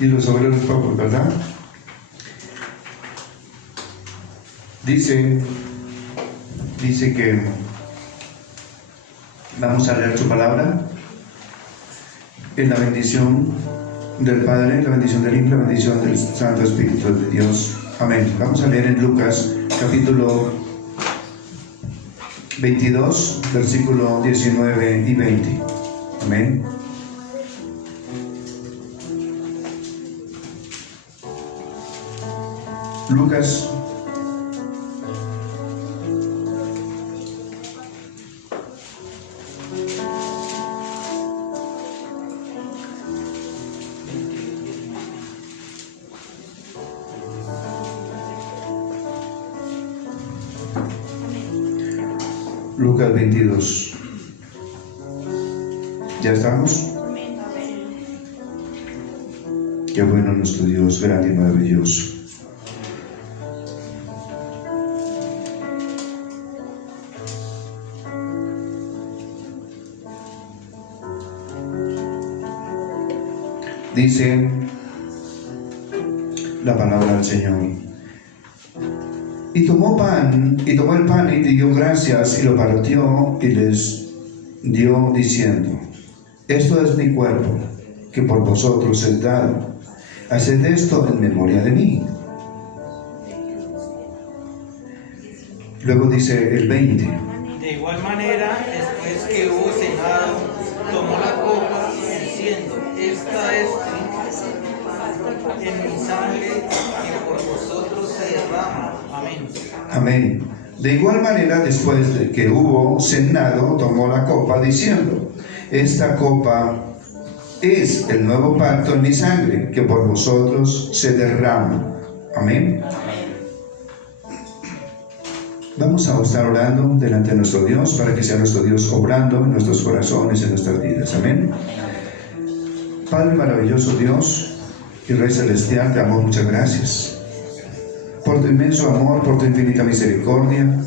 y los obreros pocos, ¿verdad? Dice que vamos a leer su palabra en la bendición del Padre, la bendición del Hijo, la bendición del Santo Espíritu de Dios. Amén. Vamos a leer en Lucas capítulo 22, versículo 19 y 20. Amén. Lucas Lucas 22. ¿Ya estamos? Qué bueno nuestro Dios, grande y maravilloso. Dice la palabra del Señor. Y tomó el pan y dio gracias y lo partió y les dio diciendo: esto es mi cuerpo, que por vosotros es dado. Haced esto en memoria de mí. Luego dice el 20. De igual manera, después que hubo cenado, tomó la copa diciendo: esta es en mi sangre que por vosotros se derrama. Amén. Amén. De igual manera, después de que hubo cenado, tomó la copa diciendo: esta copa es el nuevo pacto en mi sangre, que por vosotros se derrama. Amén. Vamos a estar orando delante de nuestro Dios para que sea nuestro Dios obrando en nuestros corazones, en nuestras vidas. Amén. Padre maravilloso Dios y Rey Celestial, te damos muchas gracias por tu inmenso amor, por tu infinita misericordia,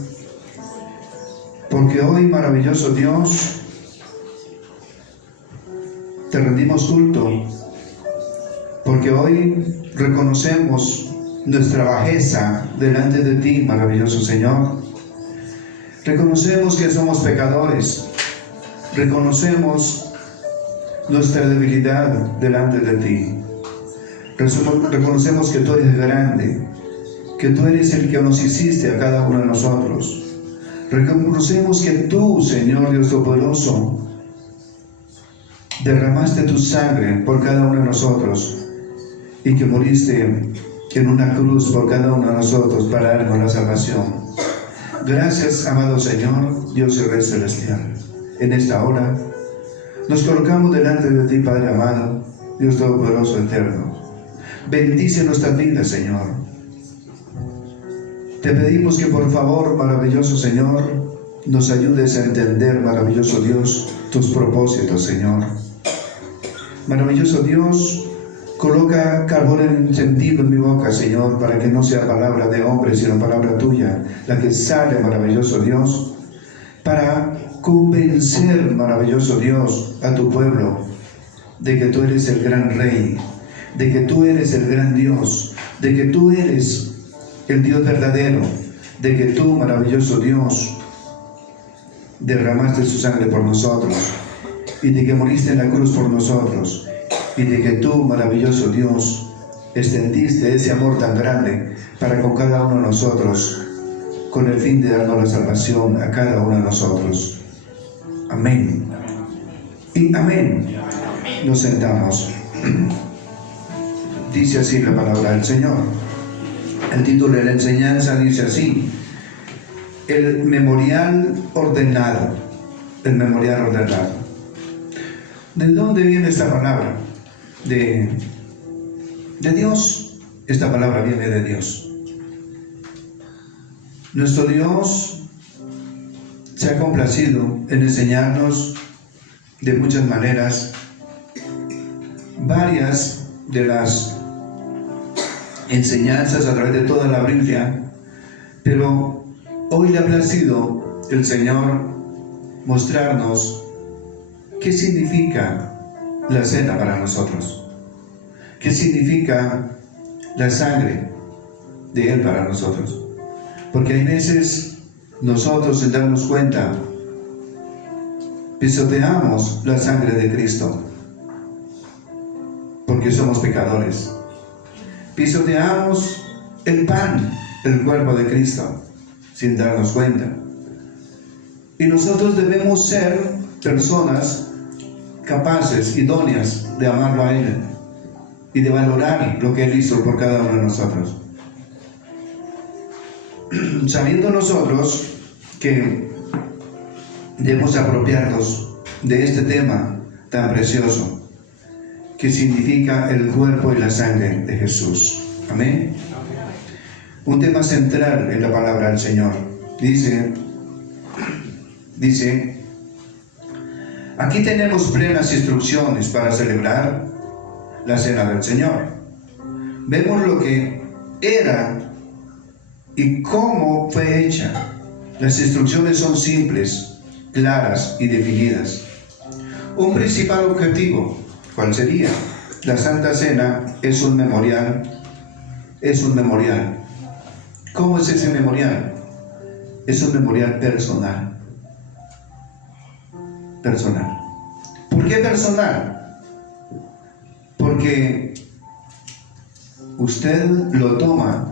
porque hoy, maravilloso Dios, te rendimos culto, porque hoy reconocemos nuestra bajeza delante de ti, maravilloso Señor. Reconocemos que somos pecadores, reconocemos nuestra debilidad delante de ti, reconocemos que tú eres grande, que tú eres el que nos hiciste a cada uno de nosotros. Reconocemos que tú, Señor Dios Todopoderoso, derramaste tu sangre por cada uno de nosotros y que moriste en una cruz por cada uno de nosotros para darnos la salvación. Gracias, amado Señor, Dios y Rey Celestial. En esta hora nos colocamos delante de ti, Padre amado, Dios Todopoderoso eterno. Bendice nuestras vidas, Señor. Te pedimos que por favor, maravilloso Señor, nos ayudes a entender, maravilloso Dios, tus propósitos, Señor. Maravilloso Dios, coloca carbón encendido en mi boca, Señor, para que no sea palabra de hombre, sino palabra tuya, la que sale, maravilloso Dios, para convencer, maravilloso Dios, a tu pueblo de que tú eres el gran Rey, de que tú eres el gran Dios, de que tú eres el Dios verdadero, de que tú, maravilloso Dios, derramaste su sangre por nosotros, y de que moriste en la cruz por nosotros, y de que tú, maravilloso Dios, extendiste ese amor tan grande para con cada uno de nosotros, con el fin de darnos la salvación a cada uno de nosotros. Amén. Y amén. Nos sentamos. Dice así la palabra del Señor. El título de la enseñanza dice así: el memorial ordenado. El memorial ordenado. ¿De dónde viene esta palabra? De Dios. Esta palabra viene de Dios. Nuestro Dios se ha complacido en enseñarnos de muchas maneras varias de las enseñanzas a través de toda la Biblia, pero hoy le ha placido el Señor mostrarnos qué significa la cena para nosotros, qué significa la sangre de Él para nosotros. Porque hay veces nosotros, sin darnos cuenta, pisoteamos la sangre de Cristo, porque somos pecadores. Pisoteamos el pan, el cuerpo de Cristo, sin darnos cuenta. Y nosotros debemos ser personas capaces, idóneas de amarlo a Él y de valorar lo que Él hizo por cada uno de nosotros. Sabiendo nosotros que debemos apropiarnos de este tema tan precioso que significa el cuerpo y la sangre de Jesús. Amén. Un tema central en la palabra del Señor. Dice, aquí tenemos plenas instrucciones para celebrar la cena del Señor. Vemos lo que era y cómo fue hecha. Las instrucciones son simples, claras y definidas. Un principal objetivo, ¿cuál sería? La Santa Cena es un memorial. Es un memorial. ¿Cómo es ese memorial? Es un memorial personal. Personal. ¿Por qué personal? Porque usted lo toma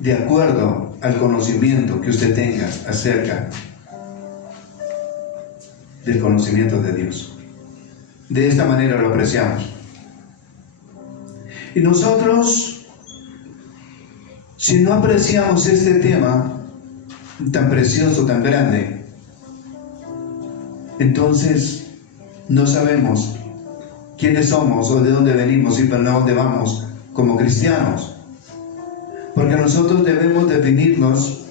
de acuerdo al conocimiento que usted tenga acerca del conocimiento de Dios. De esta manera lo apreciamos. Y nosotros, si no apreciamos este tema tan precioso, tan grande, entonces no sabemos quiénes somos o de dónde venimos y para dónde vamos como cristianos. Porque nosotros debemos definirnos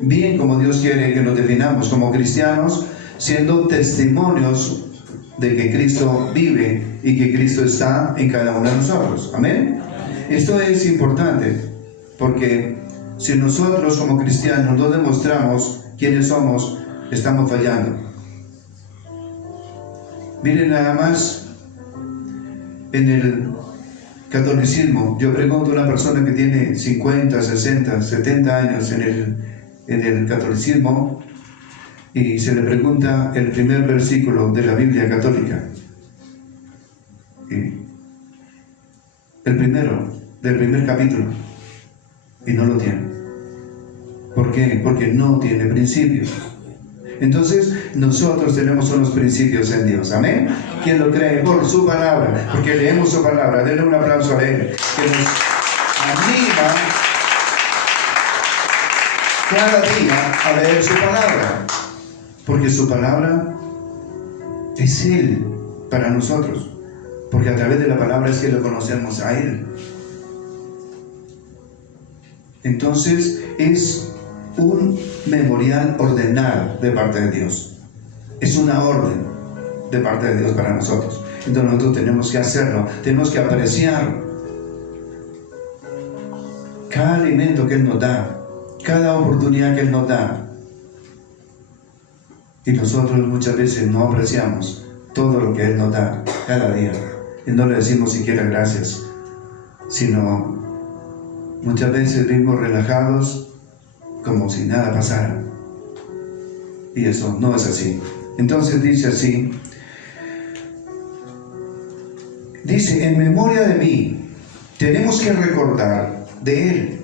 bien como Dios quiere que nos definamos como cristianos, siendo testimonios de que Cristo vive y que Cristo está en cada uno de nosotros. Amén. Esto es importante porque si nosotros como cristianos no demostramos quiénes somos, estamos fallando. Miren nada más en el catolicismo. Yo pregunto a una persona que tiene 50, 60, 70 años en el catolicismo y se le pregunta el primer versículo de la Biblia católica. El primero, del primer capítulo. Y no lo tiene. ¿Por qué? Porque no tiene principios. Entonces, nosotros tenemos unos principios en Dios. Amén. ¿Quién lo cree? Por su palabra. Porque leemos su palabra. Denle un aplauso a Él. Que nos anima cada día a leer su palabra. Porque su palabra es Él para nosotros. Porque a través de la palabra es que lo conocemos a Él. Entonces, es un memorial ordenado de parte de Dios. Es una orden de parte de Dios para nosotros. Entonces nosotros tenemos que hacerlo, tenemos que apreciar cada alimento que Él nos da, cada oportunidad que Él nos da. Y nosotros muchas veces no apreciamos todo lo que Él nos da cada día. Y no le decimos siquiera gracias, sino muchas veces vivimos relajados como si nada pasara. Y eso no es así. Entonces dice así, dice, en memoria de mí, tenemos que recordar de Él,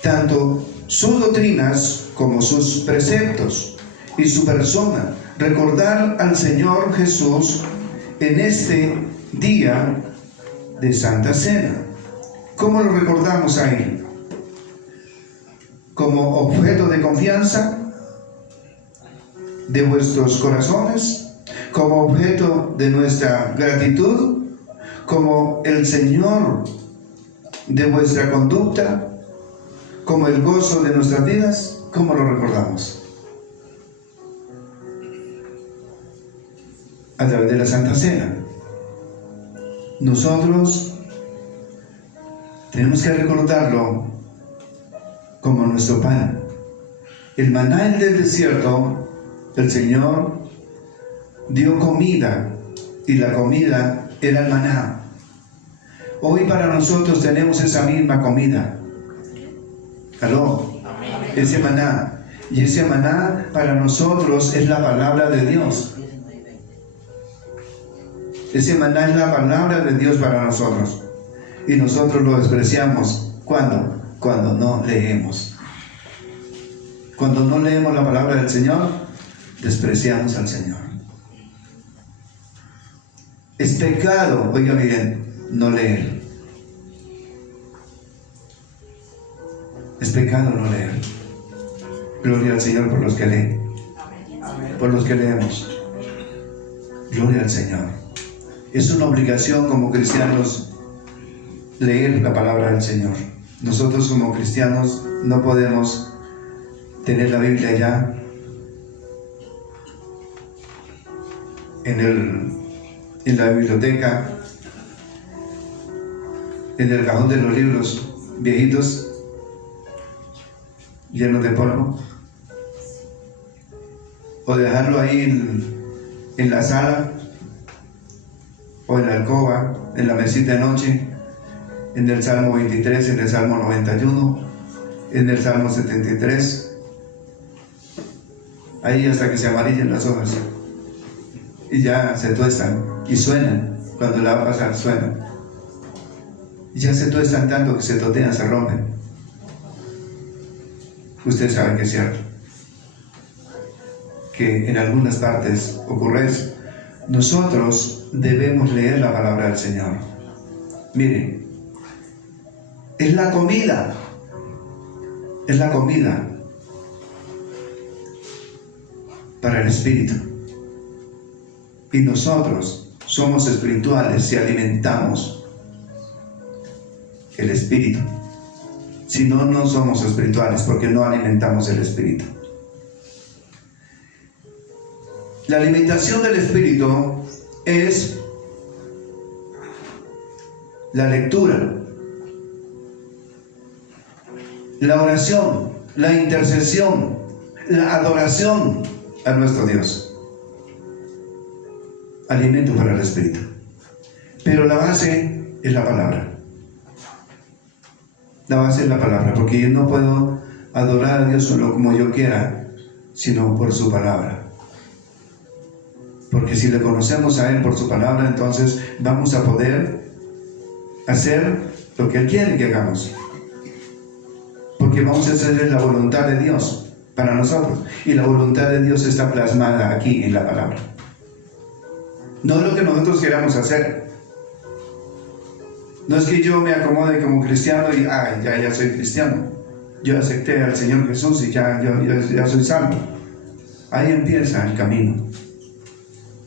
tanto sus doctrinas como sus preceptos y su persona. Recordar al Señor Jesús en este día de Santa Cena. ¿Cómo lo recordamos a Él? Como objeto de confianza de vuestros corazones, como objeto de nuestra gratitud, como el Señor de vuestra conducta, como el gozo de nuestras vidas. ¿Cómo lo recordamos? A través de la Santa Cena. Nosotros tenemos que recordarlo como nuestro pan. El maná del desierto, el Señor dio comida y la comida era el maná. Hoy para nosotros tenemos esa misma comida. ¿Aló? Ese maná. Y ese maná para nosotros es la palabra de Dios. Ese maná es la palabra de Dios para nosotros. Y nosotros lo despreciamos. ¿Cuándo? Cuando no leemos. Cuando no leemos la palabra del Señor, despreciamos al Señor. Es pecado, oiga bien, no leer. Es pecado no leer. Gloria al Señor por los que leen. Por los que leemos. Gloria al Señor. Es una obligación como cristianos leer la palabra del Señor. Nosotros como cristianos no podemos tener la Biblia ya en la biblioteca, en el cajón de los libros viejitos, llenos de polvo, o dejarlo ahí en la sala, o en la alcoba, en la mesita de noche, en el Salmo 23, en el Salmo 91, en el Salmo 73, ahí hasta que se amarillen las hojas y ya se tuestan y suenan. Cuando la va a pasar suenan y ya se tuestan tanto que se totean, se rompen. Usted sabe que es cierto que en algunas partes ocurre eso. Nosotros debemos leer la palabra del Señor. Miren, es la comida para el espíritu. Y nosotros somos espirituales si alimentamos el espíritu. Si no, no somos espirituales porque no alimentamos el espíritu. La alimentación del espíritu es la lectura, la oración, la intercesión, la adoración a nuestro Dios. Alimento para el espíritu. Pero la base es la palabra. La base es la palabra, porque yo no puedo adorar a Dios solo como yo quiera, sino por su palabra. Porque si le conocemos a Él por su palabra, entonces vamos a poder hacer lo que Él quiere que hagamos. Porque vamos a hacer la voluntad de Dios para nosotros. Y la voluntad de Dios está plasmada aquí en la palabra. No lo que nosotros queramos hacer. No es que yo me acomode como cristiano y ya soy cristiano. Yo acepté al Señor Jesús y ya soy salvo. Ahí empieza el camino.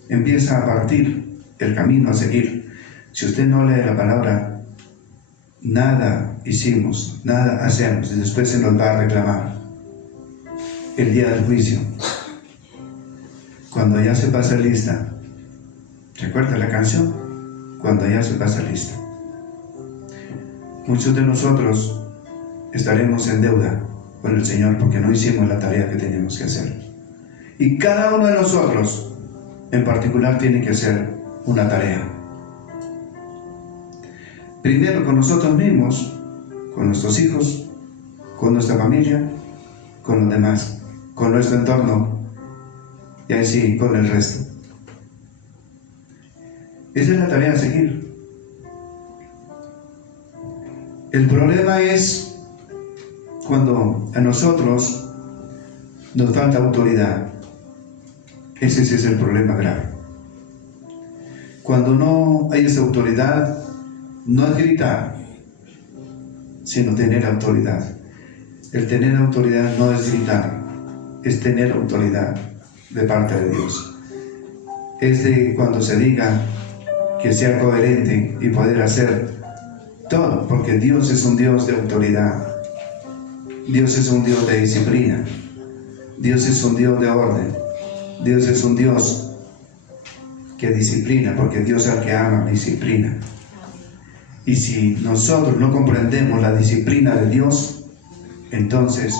Empieza a partir el camino a seguir. Si usted no lee la palabra, nada hicimos, nada hacemos, y después se nos va a reclamar el día del juicio. Cuando ya se pasa lista. ¿Recuerda la canción? Cuando ya se pasa lista. Muchos de nosotros estaremos en deuda con el Señor porque no hicimos la tarea que teníamos que hacer. Y cada uno de nosotros en particular tiene que hacer una tarea. Primero con nosotros mismos, con nuestros hijos, con nuestra familia, con los demás, con nuestro entorno y así con el resto. Esa es la tarea a seguir. El problema es cuando a nosotros nos falta autoridad. Ese sí es el problema grave. Cuando no hay esa autoridad, no es gritar, sino tener autoridad. El tener autoridad no es gritar, es tener autoridad de parte de Dios. Es de cuando se diga que sea coherente y poder hacer todo, porque Dios es un Dios de autoridad. Dios es un Dios de disciplina. Dios es un Dios de orden. Dios es un Dios que disciplina, porque Dios al que ama disciplina. Y si nosotros no comprendemos la disciplina de Dios, entonces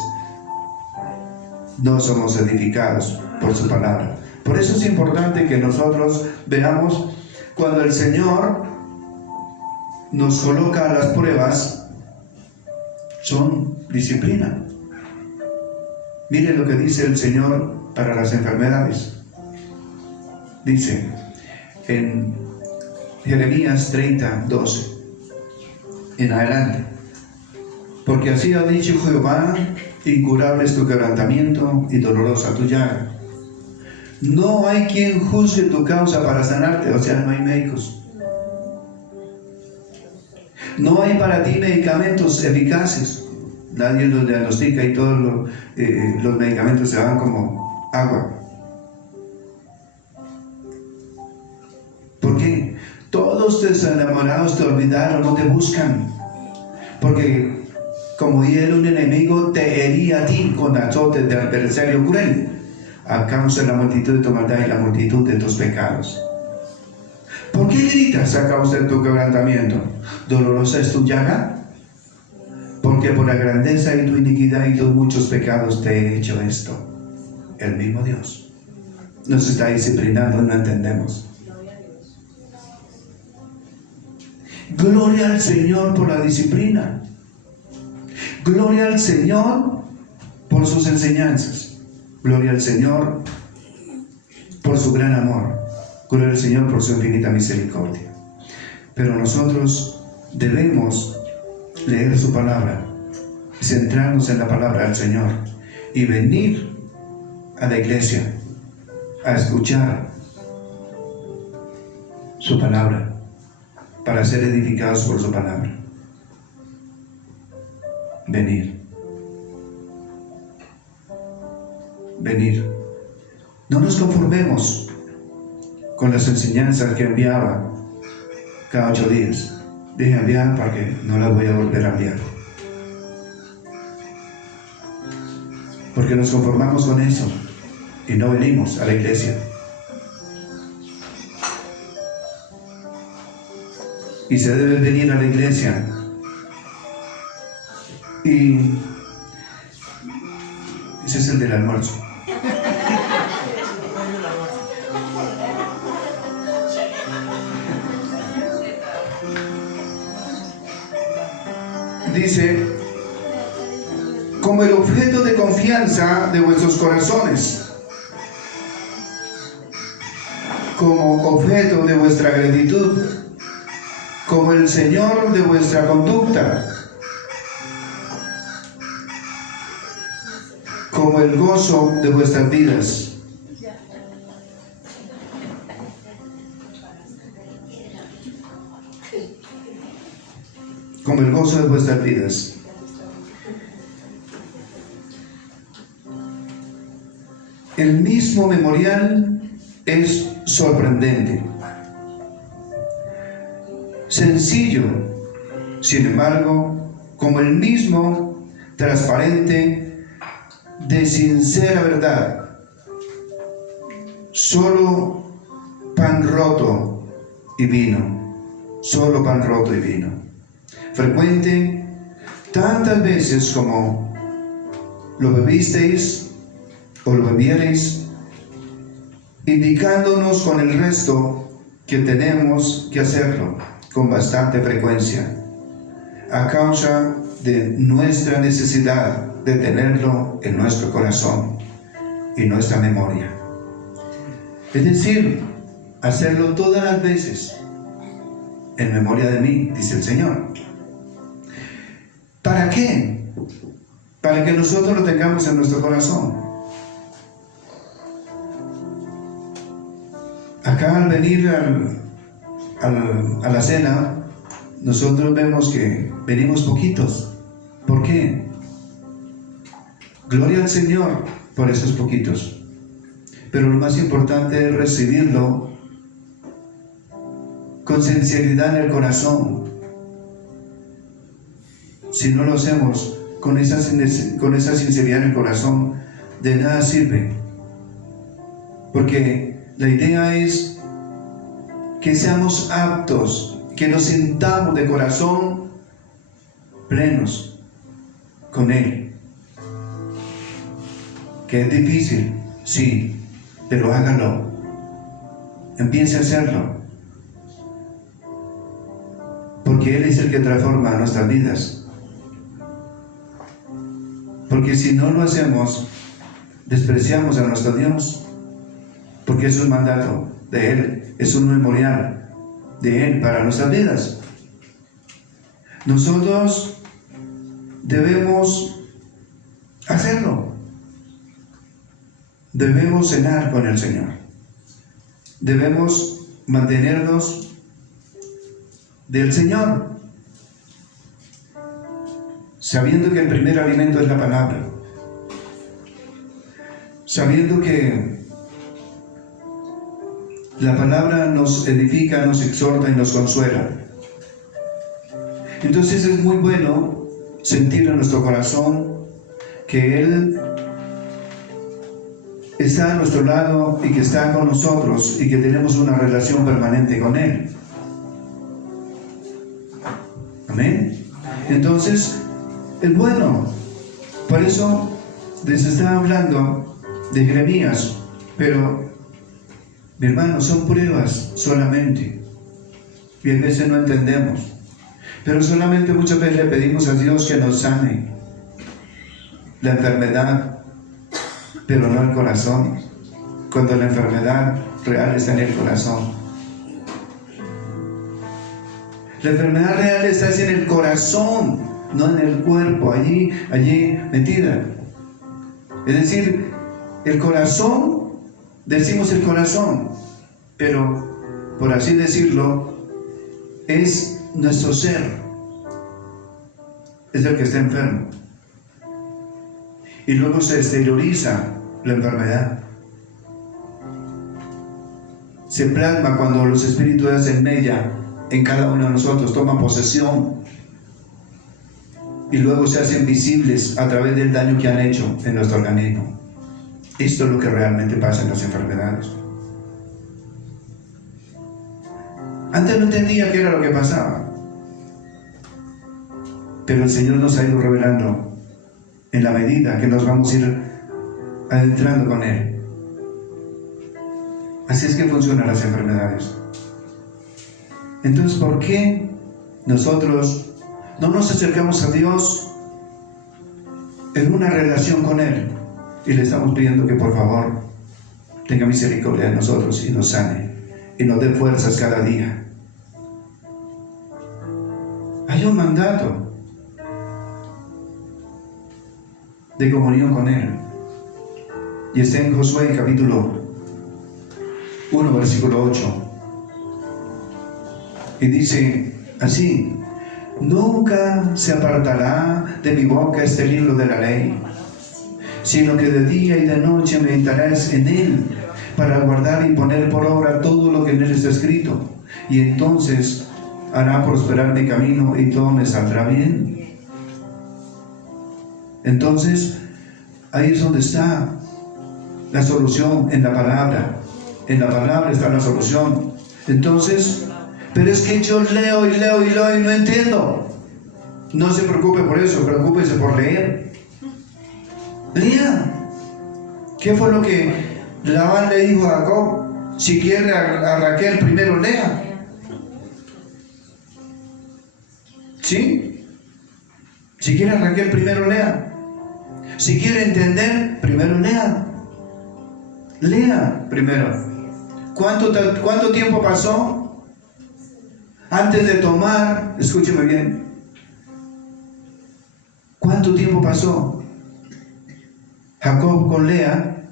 no somos edificados por su palabra. Por eso es importante que nosotros veamos Cuando el Señor nos coloca a las pruebas, son disciplina. Mire lo que dice el Señor para las enfermedades. Dice en Jeremías 30:12 en adelante: porque así ha dicho Jehová, incurable es tu quebrantamiento y dolorosa tu llaga. No hay quien juzgue tu causa para sanarte, o sea, no hay médicos. No hay para ti medicamentos eficaces. Nadie los diagnostica y todos los medicamentos se van como agua. ¿Por qué? Todos tus enamorados te olvidaron, no te buscan. Porque como hiere un enemigo, te hería a ti con azotes de adversario cruel, a causa de la multitud de tu maldad y la multitud de tus pecados. ¿Por qué gritas a causa de tu quebrantamiento? ¿Dolorosa es tu llaga? Porque por la grandeza y tu iniquidad y tus muchos pecados te he hecho esto. El mismo Dios nos está disciplinando, no entendemos. Gloria al Señor por la disciplina. Gloria al Señor por sus enseñanzas. Gloria al Señor por su gran amor. Gloria al Señor por su infinita misericordia. Pero nosotros debemos leer su palabra, centrarnos en la palabra del Señor y venir a la iglesia a escuchar su palabra para ser edificados por su palabra. Venir. No nos conformemos con las enseñanzas que enviaba cada 8 días. Deje enviar para que no las voy a volver a enviar. Porque nos conformamos con eso y no venimos a la iglesia. Y se debe venir a la iglesia. Y ese es el del almuerzo. Dice, como el objeto de confianza de vuestros corazones, como objeto de vuestra gratitud, como el Señor de vuestra conducta, como el gozo de vuestras vidas. Como el gozo de vuestras vidas. El mismo memorial es sorprendente, sencillo, sin embargo, como el mismo transparente, de sincera verdad. Solo pan roto y vino, solo pan roto y vino. Frecuente, tantas veces como lo bebisteis o lo bebiereis, indicándonos con el resto que tenemos que hacerlo con bastante frecuencia, a causa de nuestra necesidad de tenerlo en nuestro corazón y nuestra memoria. Es decir, hacerlo todas las veces en memoria de mí, dice el Señor. ¿Para qué? Para que nosotros lo tengamos en nuestro corazón. Acá al venir a la cena, nosotros vemos que venimos poquitos. ¿Por qué? Gloria al Señor por esos poquitos. Pero lo más importante es recibirlo con sinceridad en el corazón. Si no lo hacemos con esa sinceridad en el corazón, de nada sirve. Porque la idea es que seamos aptos, que nos sintamos de corazón plenos con Él. Que es difícil, sí, pero hágalo. Empiece a hacerlo. porque Él es el que transforma nuestras vidas. Porque si no lo hacemos, despreciamos a nuestro Dios, porque es un mandato de Él, es un memorial de Él para nuestras vidas. Nosotros debemos hacerlo. Debemos cenar con el Señor. Debemos mantenernos del Señor, sabiendo que el primer alimento es la palabra, sabiendo que la palabra nos edifica, nos exhorta y nos consuela. Entonces es muy bueno sentir en nuestro corazón que Él está a nuestro lado y que está con nosotros y que tenemos una relación permanente con Él. Amén. Entonces, es bueno. Por eso les estaba hablando de Jeremías, pero, mi hermano, son pruebas solamente. Y a veces no entendemos. Pero solamente muchas veces le pedimos a Dios que nos sane la enfermedad, pero no el corazón, cuando la enfermedad real está en el corazón. La enfermedad real está en el corazón, no en el cuerpo, allí metida. Es decir, el corazón, decimos el corazón, pero por así decirlo, es nuestro ser, es el que está enfermo. Y luego se exterioriza la enfermedad. Se plasma cuando los espíritus hacen mella en cada uno de nosotros, toman posesión y luego se hacen visibles a través del daño que han hecho en nuestro organismo. Esto es lo que realmente pasa en las enfermedades. Antes no entendía qué era lo que pasaba, pero el Señor nos ha ido revelando en la medida que nos vamos a ir adentrando con Él. Así es que funcionan las enfermedades. Entonces, ¿por qué nosotros no nos acercamos a Dios en una relación con Él y le estamos pidiendo que por favor tenga misericordia de nosotros y nos sane y nos dé fuerzas cada día? Hay un mandato de comunión con Él y está en Josué capítulo 1 versículo 8. Y dice así: nunca se apartará de mi boca este libro de la ley, sino que de día y de noche meditarás en él, para guardar y poner por obra todo lo que en él está escrito, y entonces hará prosperar mi camino y todo me saldrá bien. Entonces, ahí es donde está la solución, en la palabra. En la palabra está la solución. Entonces, pero es que yo leo y leo y leo y no entiendo. No se preocupe por eso, preocúpese por leer. Lea. ¿Qué fue lo que Labán le dijo a Jacob? Si quiere a Raquel, primero lea. ¿Sí? Si quiere a Raquel, primero lea. Si quiere entender, primero lea. Lea primero. ¿Cuánto tiempo pasó antes de tomar? Escúcheme bien. ¿Cuánto tiempo pasó Jacob con Lea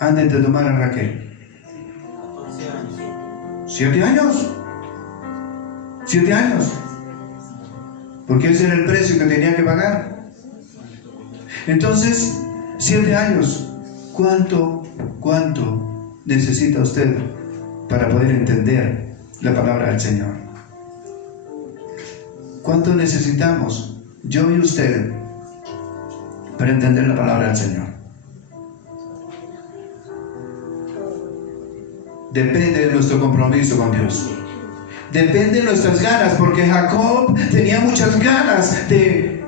antes de tomar a Raquel? 7 años. 7 años. Porque ese era el precio que tenía que pagar. Entonces, 7 años. ¿Cuánto necesita usted para poder entender la palabra del Señor? ¿Cuánto necesitamos, yo y usted, para entender la palabra del Señor? Depende de nuestro compromiso con Dios. Depende de nuestras ganas, porque Jacob tenía muchas ganas de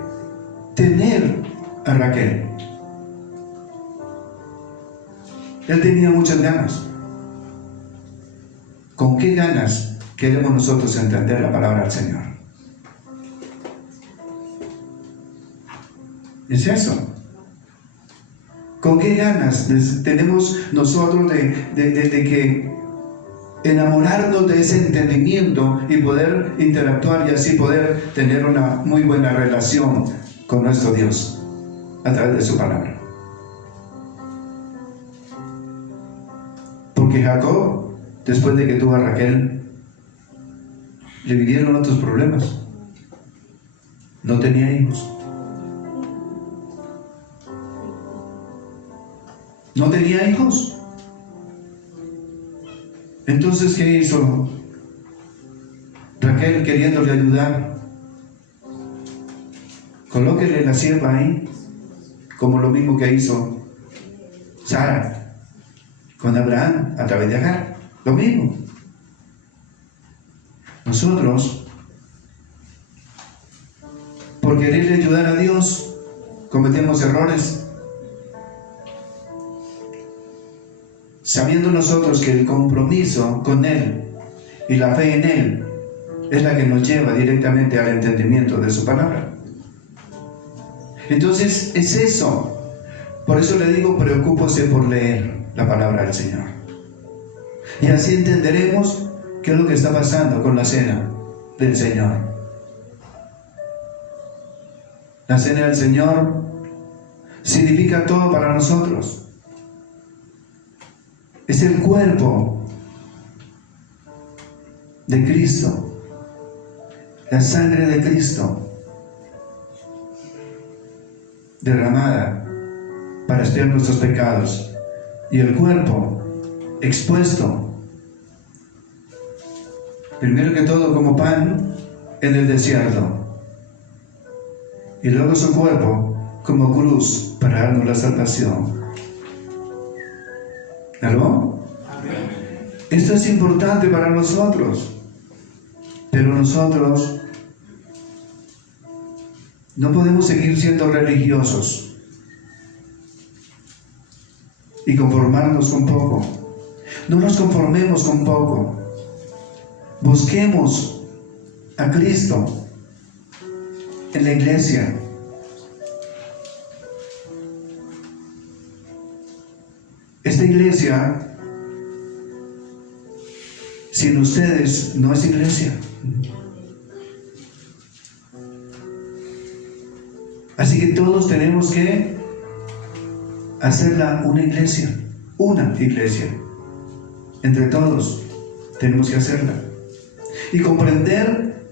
tener a Raquel. Él tenía muchas ganas. ¿Con qué ganas queremos nosotros entender la palabra del Señor? Es eso. ¿Con qué ganas tenemos nosotros de que enamorarnos de ese entendimiento y poder interactuar y así poder tener una muy buena relación con nuestro Dios a través de su palabra? Porque Jacob, después de que tuvo a Raquel, le vinieron otros problemas. No tenía hijos. No tenía hijos. Entonces, ¿qué hizo Raquel queriéndole ayudar? Colóquele la sierva ahí, como lo mismo que hizo Sara con Abraham a través de Agar. Lo mismo. Nosotros, por quererle ayudar a Dios, cometemos errores. Sabiendo nosotros que el compromiso con Él y la fe en Él es la que nos lleva directamente al entendimiento de su palabra. Entonces es eso. Por eso le digo, preocúpese por leer la palabra del Señor. Y así entenderemos qué es lo que está pasando con la cena del Señor. La cena del Señor significa todo para nosotros. Es el cuerpo de Cristo, la sangre de Cristo derramada para expiar nuestros pecados y el cuerpo expuesto, primero que todo como pan en el desierto y luego su cuerpo como cruz para darnos la salvación. ¿Aló? Esto es importante para nosotros, pero nosotros no podemos seguir siendo religiosos y conformarnos con poco. No nos conformemos con poco. Busquemos a Cristo en la iglesia. Esta iglesia, sin ustedes, no es iglesia. Así que todos tenemos que hacerla una iglesia. Entre todos tenemos que hacerla. Y comprender,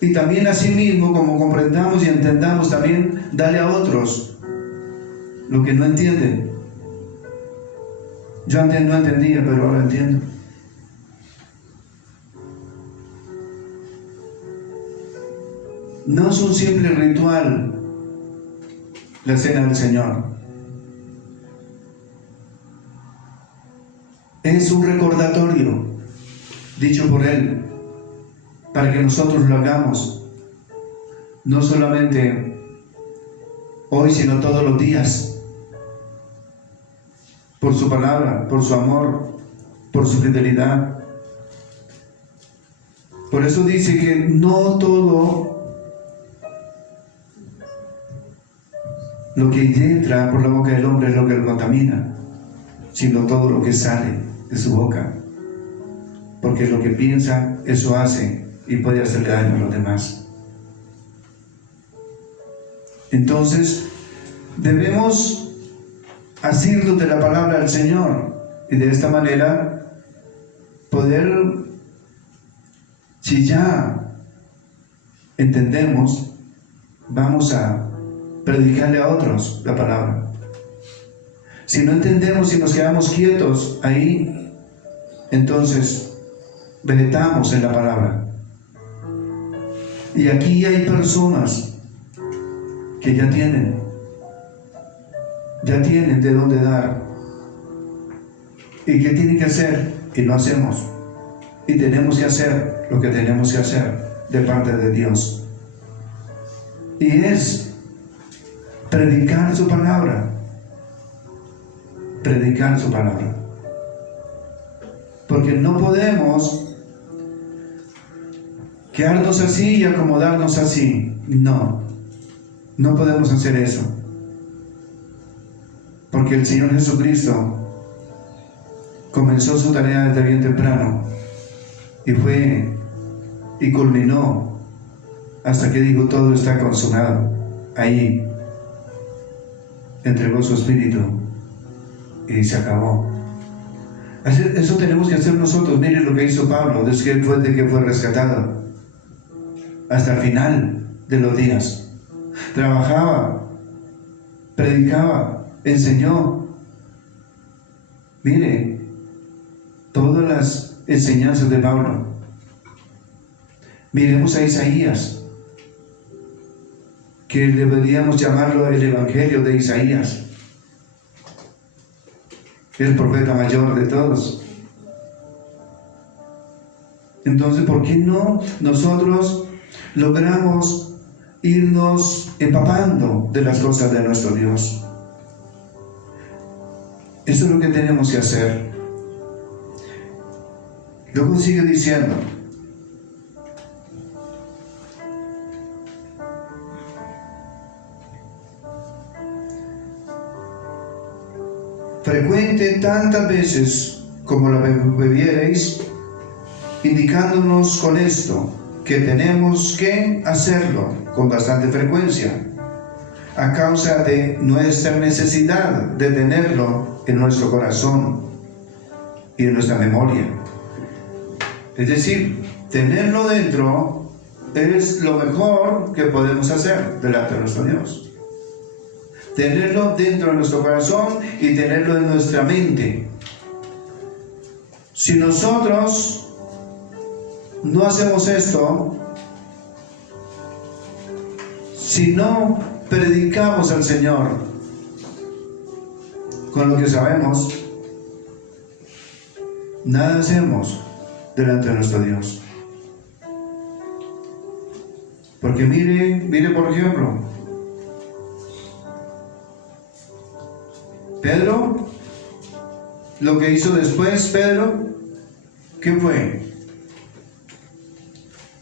y también así mismo, como comprendamos y entendamos, también darle a otros lo que no entienden. Yo antes no entendía, pero ahora entiendo. No es un simple ritual la cena del Señor. Es un recordatorio dicho por Él para que nosotros lo hagamos, no solamente hoy, sino todos los días. Por su palabra, por su amor, por su fidelidad. Por eso dice que no todo lo que entra por la boca del hombre es lo que lo contamina, sino todo lo que sale de su boca. Porque lo que piensa, eso hace y puede hacerle daño a los demás. Entonces, debemos asirnos de la palabra del Señor y de esta manera poder, si ya entendemos, vamos a predicarle a otros la palabra. Si no entendemos y nos quedamos quietos ahí, entonces vegetamos en la palabra. Y aquí hay personas que ya tienen de dónde dar y qué tienen que hacer y no hacemos, y tenemos que hacer lo que tenemos que hacer de parte de Dios, y es predicar su palabra, porque no podemos quedarnos así y acomodarnos así. No No podemos hacer eso, porque el Señor Jesucristo comenzó su tarea desde bien temprano y fue y culminó hasta que dijo: todo está consumado. Ahí entregó su espíritu y se acabó. Eso tenemos que hacer nosotros. Miren lo que hizo Pablo desde que fue rescatado hasta el final de los días. Trabajaba, predicaba, enseñó. Mire todas las enseñanzas de Pablo. Miremos a Isaías, que deberíamos llamarlo el Evangelio de Isaías, el profeta mayor de todos. Entonces, ¿por qué no nosotros logramos irnos empapando de las cosas de nuestro Dios? Eso es lo que tenemos que hacer. Luego sigue diciendo: frecuente tantas veces como la bebiereis, indicándonos con esto que tenemos que hacerlo con bastante frecuencia, a causa de nuestra necesidad de tenerlo en nuestro corazón y en nuestra memoria. Es decir, tenerlo dentro es lo mejor que podemos hacer delante de nuestro Dios. Tenerlo dentro de nuestro corazón y tenerlo en nuestra mente. Si nosotros no hacemos esto, si no predicamos al Señor con lo que sabemos, nada hacemos delante de nuestro Dios. Porque mire por ejemplo, Pedro, lo que hizo después Pedro, ¿qué fue?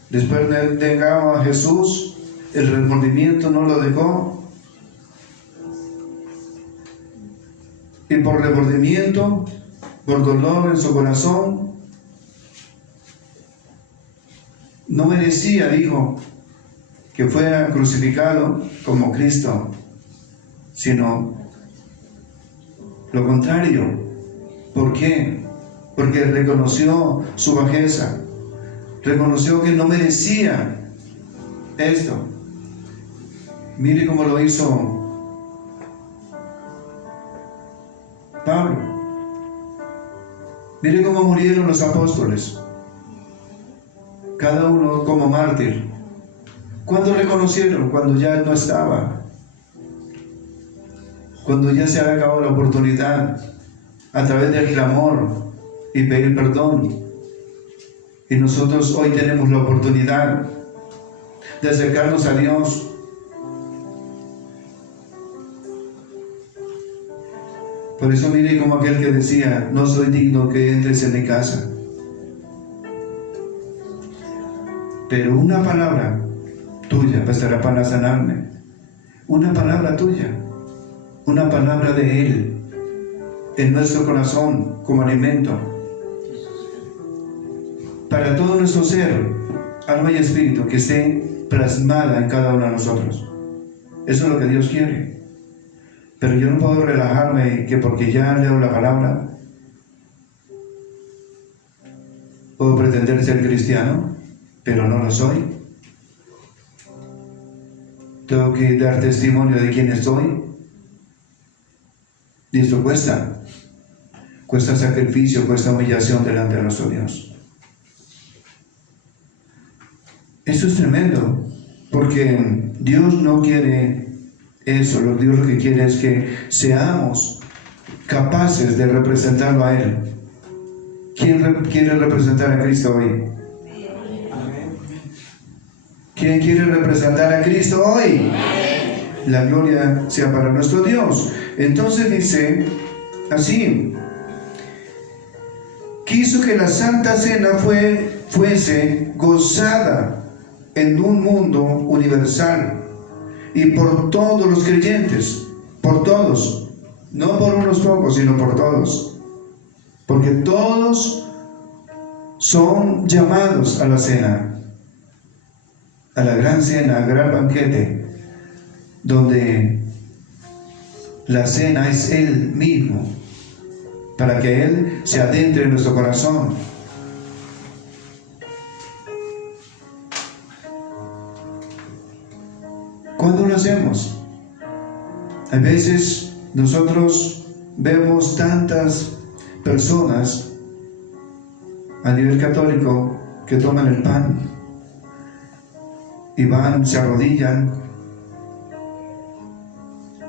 Después de negar a Jesús, el remordimiento no lo dejó. Y por remordimiento, por dolor en su corazón, no merecía, dijo, que fuera crucificado como Cristo, sino lo contrario. ¿Por qué? Porque reconoció su bajeza, reconoció que no merecía esto. Mire cómo lo hizo Pablo. Mire cómo murieron los apóstoles, cada uno como mártir. ¿Cuándo reconocieron? Cuando ya no estaba, cuando ya se había acabado la oportunidad, a través del clamor y pedir perdón. Y nosotros hoy tenemos la oportunidad de acercarnos a Dios. Por eso mire como aquel que decía: no soy digno que entres en mi casa, pero una palabra tuya bastará para sanarme. Una palabra tuya, una palabra de Él en nuestro corazón como alimento para todo nuestro ser, alma y espíritu, que esté plasmada en cada uno de nosotros. Eso es lo que Dios quiere. Pero yo no puedo relajarme que porque ya leo la palabra puedo pretender ser cristiano, pero no lo soy. Tengo que dar testimonio de quién soy. Y esto cuesta sacrificio, cuesta humillación delante de nuestro Dios. Eso es tremendo, porque Dios no quiere eso. Dios lo que quiere es que seamos capaces de representarlo a Él. ¿Quién quiere representar a Cristo hoy? ¿Quién quiere representar a Cristo hoy? La gloria sea para nuestro Dios. Entonces dice así: quiso que la Santa Cena fuese gozada en un mundo universal, y por todos los creyentes, por todos, no por unos pocos, sino por todos, porque todos son llamados a la cena, a la gran cena, al gran banquete, donde la cena es Él mismo, para que Él se adentre en nuestro corazón. ¿Cuándo lo hacemos? A veces nosotros vemos tantas personas a nivel católico que toman el pan y van, se arrodillan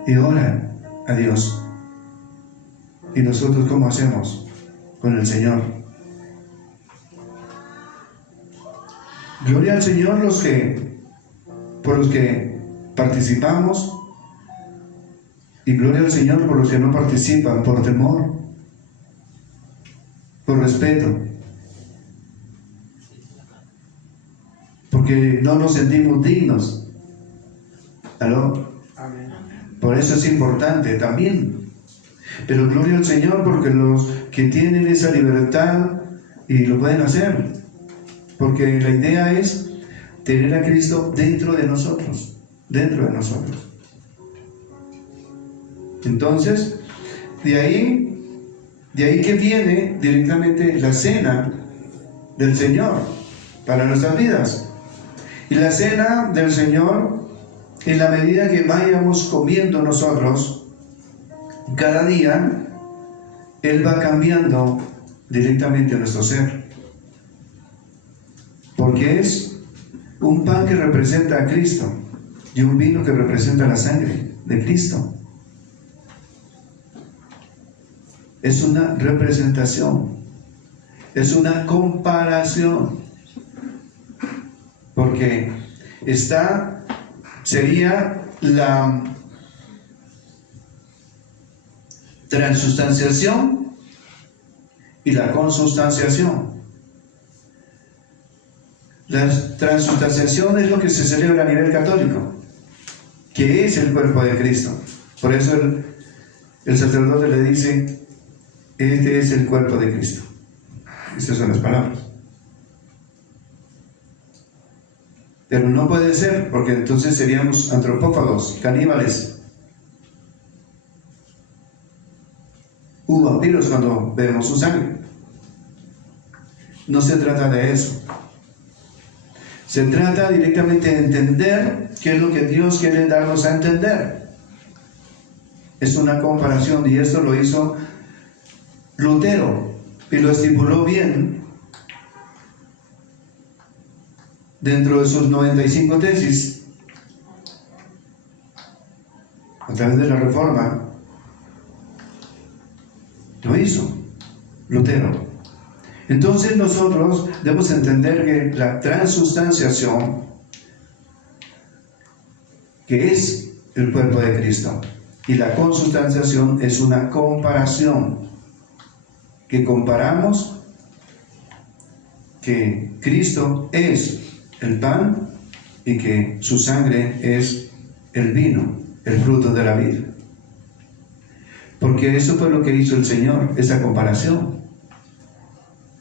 y oran a Dios. ¿Y nosotros cómo hacemos con el Señor? Gloria al Señor por los que participamos, y gloria al Señor por los que no participan, por temor, por respeto, porque no nos sentimos dignos. ¿Aló? Amén. Por eso es importante también. Pero gloria al Señor porque los que tienen esa libertad y lo pueden hacer, porque la idea es tener a Cristo dentro de nosotros. Entonces, de ahí que viene directamente la cena del Señor para nuestras vidas. Y la cena del Señor, en la medida que vayamos comiendo nosotros, cada día, Él va cambiando directamente nuestro ser. Porque es un pan que representa a Cristo y un vino que representa la sangre de Cristo. Es una representación, es una comparación, porque sería la transustanciación y la consustanciación. La transustanciación es lo que se celebra a nivel católico, que es el cuerpo de Cristo. Por eso el sacerdote le dice: este es el cuerpo de Cristo. Estas son las palabras. Pero no puede ser, porque entonces seríamos antropófagos, caníbales, vampiros cuando bebemos su sangre. No se trata de eso. Se trata directamente de entender qué es lo que Dios quiere darnos a entender. Es una comparación, y esto lo hizo Lutero y lo estipuló bien dentro de sus 95 tesis a través de la Reforma. Lo hizo Lutero. Entonces nosotros debemos entender que la transustanciación, que es el cuerpo de Cristo, y la consustanciación es una comparación, que comparamos que Cristo es el pan y que su sangre es el vino, el fruto de la vid. Porque eso fue lo que hizo el Señor, esa comparación.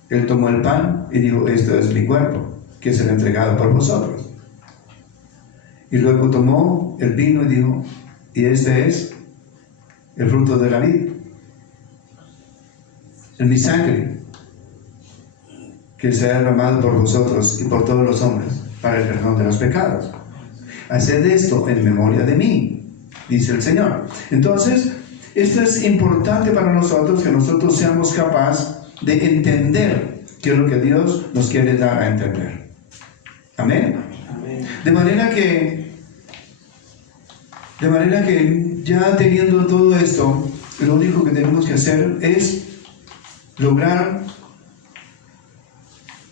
Él tomó el pan y dijo: esto es mi cuerpo, que es el entregado por vosotros. Y luego tomó el vino y dijo: y este es el fruto de la vid, en mi sangre, que se ha derramado por vosotros y por todos los hombres, para el perdón de los pecados. Haced esto en memoria de mí, dice el Señor. Entonces, esto es importante para nosotros, que nosotros seamos capaces de entender qué es lo que Dios nos quiere dar a entender. Amén. Amén. De manera que ya teniendo todo esto, lo único que tenemos que hacer es lograr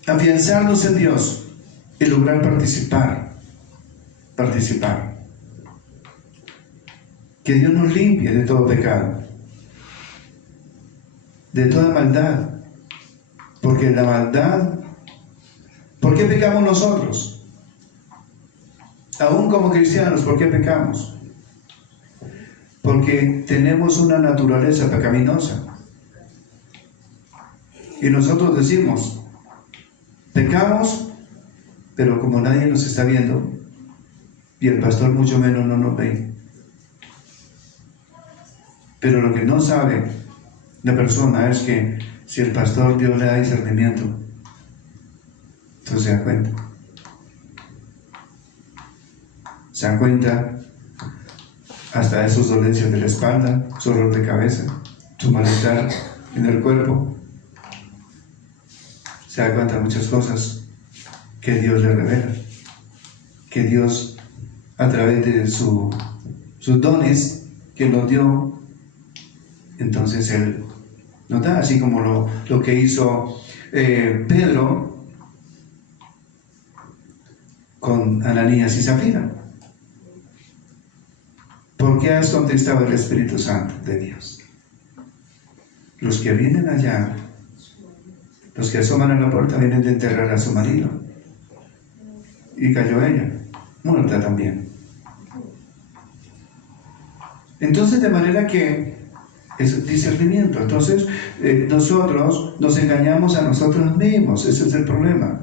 afianzarnos en Dios y lograr participar. Que Dios nos limpie de todo pecado, de toda maldad. Porque la maldad, ¿por qué pecamos nosotros? Aún como cristianos, ¿por qué pecamos? Porque tenemos una naturaleza pecaminosa. Y nosotros decimos, pecamos, pero como nadie nos está viendo, y el pastor mucho menos no nos ve. Pero lo que no sabe la persona es que si el pastor Dios le da discernimiento, entonces se da cuenta. Se da cuenta hasta de sus dolencias de la espalda, su dolor de cabeza, su malestar en el cuerpo. Se da cuenta de muchas cosas que Dios le revela, que Dios a través de sus dones que nos dio, entonces Él nos da, así como lo que hizo Pedro con Ananías y Zafira. ¿Por qué has contristado el Espíritu Santo de Dios? Los que vienen allá, los que asoman a la puerta, vienen de enterrar a su marido. Y cayó ella, muerta también. Entonces, de manera que es discernimiento. Entonces, nosotros nos engañamos a nosotros mismos. Ese es el problema.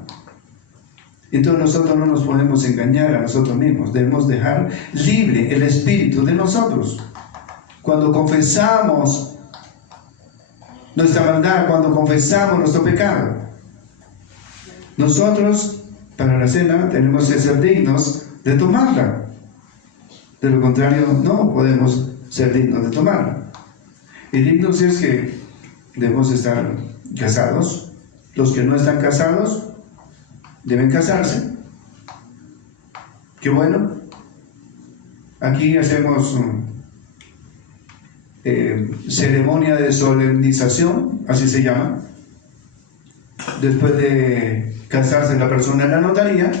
Entonces nosotros no nos podemos engañar a nosotros mismos. Debemos dejar libre el espíritu de nosotros. Cuando confesamos nuestra maldad, cuando confesamos nuestro pecado, nosotros para la cena tenemos que ser dignos de tomarla. De lo contrario, no podemos ser dignos de tomarla. Y dignos es que debemos estar casados. Los que no están casados deben casarse. Qué bueno. Aquí hacemos ceremonia de solemnización, así se llama. Después de casarse la persona en la notaría,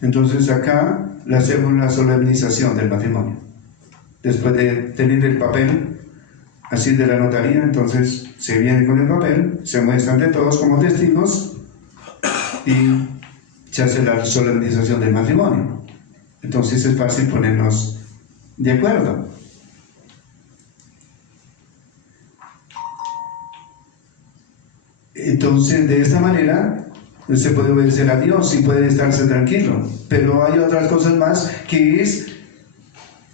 entonces acá le hacemos la solemnización del matrimonio. Después de tener el papel así de la notaría, entonces se viene con el papel, se muestran de todos como testigos y se hace la solemnización del matrimonio. Entonces es fácil ponernos de acuerdo. Entonces, de esta manera se puede obedecer a Dios y puede estarse tranquilo. Pero hay otras cosas más, que es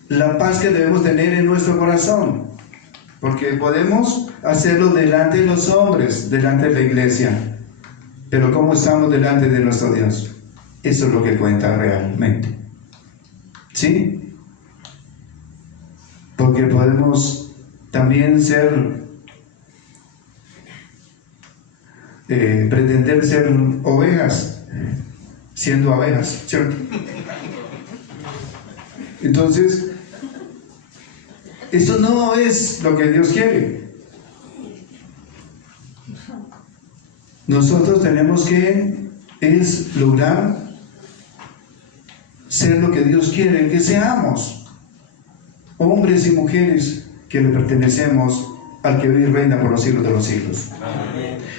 la paz que debemos tener en nuestro corazón. Porque podemos hacerlo delante de los hombres, delante de la iglesia. Pero ¿cómo estamos delante de nuestro Dios? Eso es lo que cuenta realmente. ¿Sí? Porque podemos también pretender ser ovejas, siendo abejas, ¿cierto? Entonces, eso no es lo que Dios quiere. Nosotros tenemos que lograr ser lo que Dios quiere que seamos, hombres y mujeres que le pertenecemos al que vive y reina por los siglos de los siglos.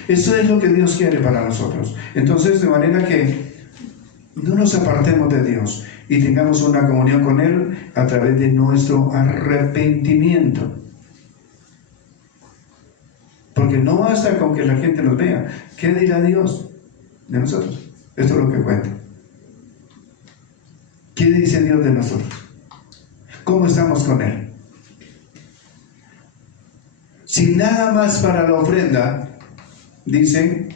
Eso es lo que Dios quiere para nosotros. Entonces, de manera que no nos apartemos de Dios y tengamos una comunión con Él a través de nuestro arrepentimiento. Porque no basta con que la gente nos vea. ¿Qué dirá Dios de nosotros? Esto es lo que cuenta. ¿Qué dice Dios de nosotros? ¿Cómo estamos con Él? Si nada más para la ofrenda, dice,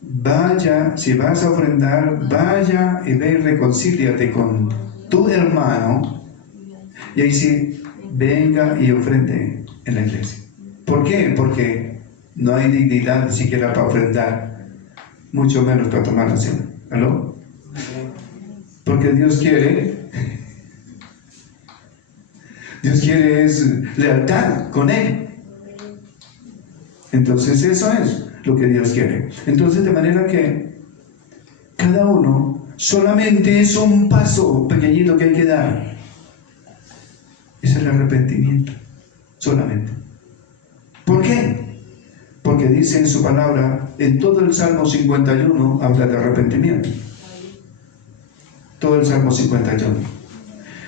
vaya, si vas a ofrendar, vaya y ve y reconcíliate con tu hermano, y ahí sí, venga y ofrende en la iglesia. ¿Por qué? Porque no hay dignidad ni siquiera para ofrendar, mucho menos para tomar la cena. ¿Aló? Porque Dios quiere es lealtad con Él. Entonces eso es lo que Dios quiere. Entonces, de manera que cada uno solamente es un paso pequeñito que hay que dar. Es el arrepentimiento, solamente. ¿Por qué? Porque dice en su palabra, en todo el Salmo 51 habla de arrepentimiento. todo el Salmo 51.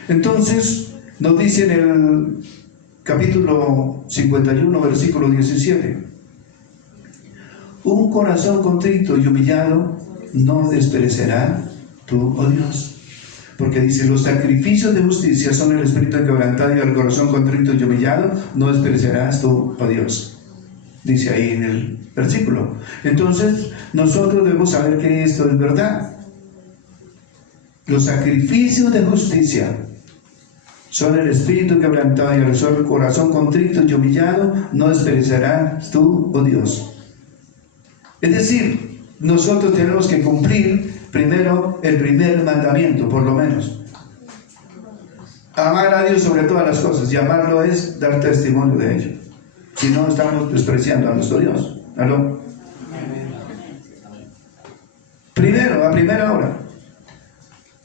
Entonces, nos dice en el capítulo 51, versículo 17: un corazón contrito y humillado no desperecerá tú, oh Dios. Porque dice, los sacrificios de justicia son el espíritu quebrantado, y el corazón contrito y humillado no desperecerás tú, oh Dios. Dice ahí en el versículo. Entonces, nosotros debemos saber que esto es verdad. Los sacrificios de justicia son el espíritu quebrantado, y el corazón contrito y humillado no desperecerás tú, oh Dios. Es decir, nosotros tenemos que cumplir primero el primer mandamiento, por lo menos. Amar a Dios sobre todas las cosas, y amarlo es dar testimonio de ello. Si no, estamos despreciando a nuestro Dios. ¿Aló? Primero, a primera hora.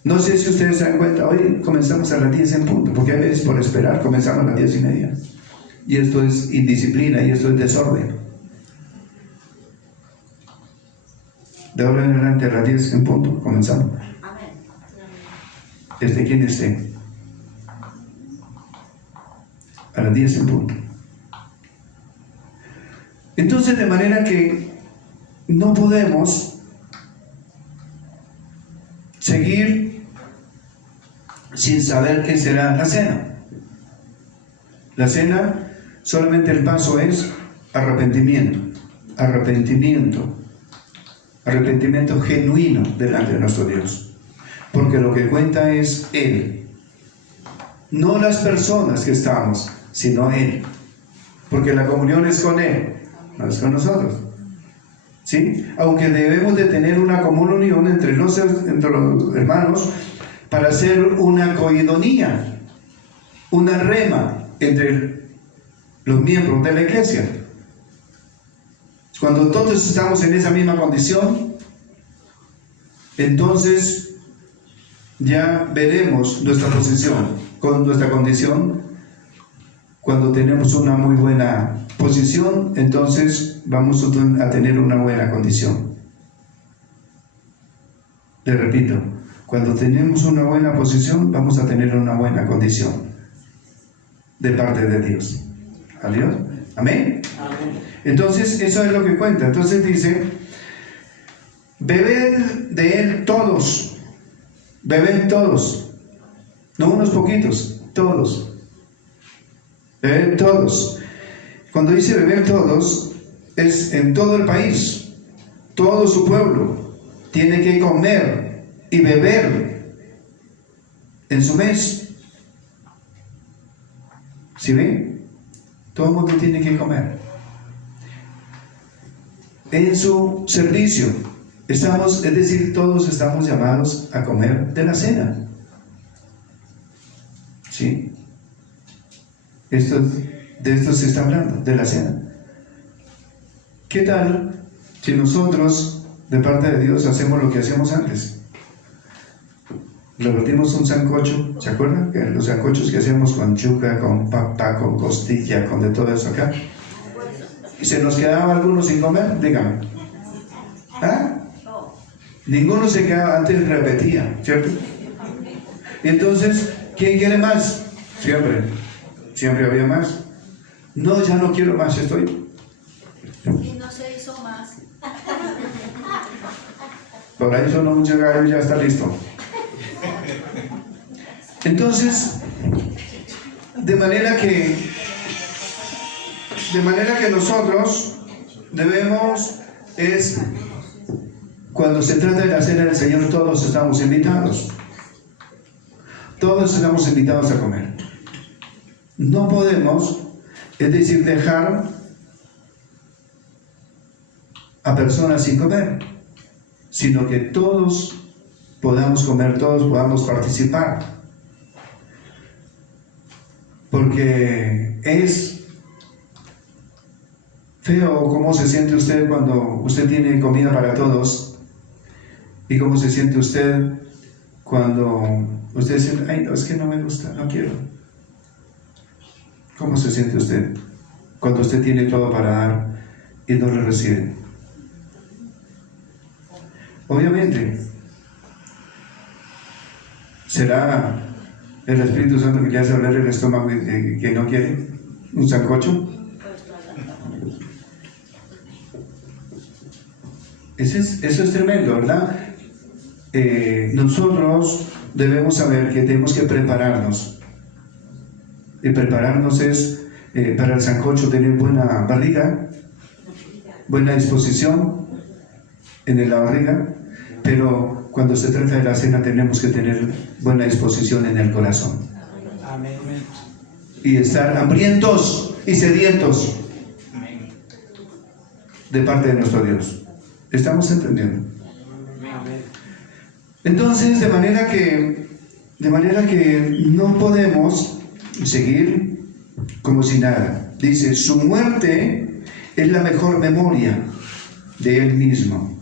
No sé si ustedes se dan cuenta, hoy comenzamos a las 10 en punto, porque a veces por esperar comenzamos a las 10:30. Y esto es indisciplina, y esto es desorden. De ahora en adelante a las 10 en punto comenzamos. ¿Desde quién esté? A las 10 en punto. Entonces, de manera que no podemos seguir sin saber qué será la cena. La cena, solamente el paso es arrepentimiento. Arrepentimiento genuino delante de nuestro Dios. Porque lo que cuenta es Él. No las personas que estamos, sino Él. Porque la comunión es con Él, no es con nosotros. ¿Sí? Aunque debemos de tener una común unión entre los hermanos para hacer una coidonía, una rema entre los miembros de la iglesia. Cuando todos estamos en esa misma condición, entonces ya veremos nuestra posición con nuestra condición. Cuando tenemos una muy buena posición, entonces vamos a tener una buena condición. Le repito, cuando tenemos una buena posición, vamos a tener una buena condición de parte de Dios. ¿Adiós? ¿Amén? Amén. Entonces, eso es lo que cuenta. Entonces dice, bebed de él todos, bebed todos, no unos poquitos, todos, bebed todos. Cuando dice beber todos, es en todo el país, todo su pueblo tiene que comer y beber en su mes. ¿Sí ven? Todo el mundo tiene que comer. En su servicio estamos, es decir, todos estamos llamados a comer de la cena. ¿Sí? De esto se está hablando, de la cena. ¿Qué tal si nosotros, de parte de Dios, hacemos lo que hacíamos antes? Repartimos un sancocho, ¿se acuerdan? Los sancochos que hacíamos con yuca, con papa, con costilla, con de todo eso acá. ¿Y se nos quedaba alguno sin comer? Dígame. ¿Ah? Ninguno se quedaba, antes repetía, ¿cierto? Y entonces, ¿quién quiere más? Siempre había más. No, ya no quiero más, estoy. Y no se hizo más. Por ahí son muchos gallos, ya está listo. Entonces, de manera que nosotros debemos, cuando se trata de la cena del Señor, todos estamos invitados. Todos estamos invitados a comer. No podemos, es decir, dejar a personas sin comer, sino que todos podamos comer, todos podamos participar. Porque es feo cómo se siente usted cuando usted tiene comida para todos, y cómo se siente usted cuando usted dice, ay, no, es que no me gusta, no quiero. ¿Cómo se siente usted cuando usted tiene todo para dar y no lo recibe? Obviamente, ¿Será el Espíritu Santo que le hace hablar el estómago y que no quiere? ¿Un sancocho? Eso es tremendo, ¿verdad? Nosotros debemos saber que tenemos que prepararnos. Y prepararnos es para el sancocho tener buena barriga, buena disposición en la barriga, pero cuando se trata de la cena tenemos que tener buena disposición en el corazón. Amén. Y estar hambrientos y sedientos de parte de nuestro Dios. ¿Estamos entendiendo? Entonces, de manera que no podemos seguir como si nada. Dice, su muerte es la mejor memoria de Él mismo.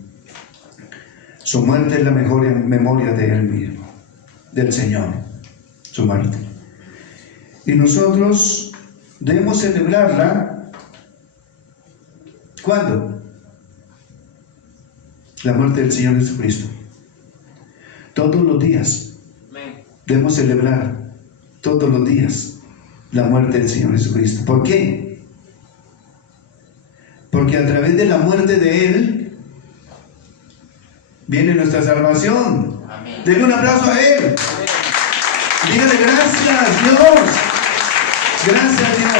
Su muerte es la mejor memoria de Él mismo, del Señor, su muerte. Y nosotros debemos celebrarla. ¿Cuándo? La muerte del Señor Jesucristo. Todos los días debemos celebrar, todos los días, la muerte del Señor Jesucristo. ¿Por qué? Porque a través de la muerte de Él viene nuestra salvación. Amén. Denle un aplauso a Él. Dígale gracias, Dios. Gracias, Dios.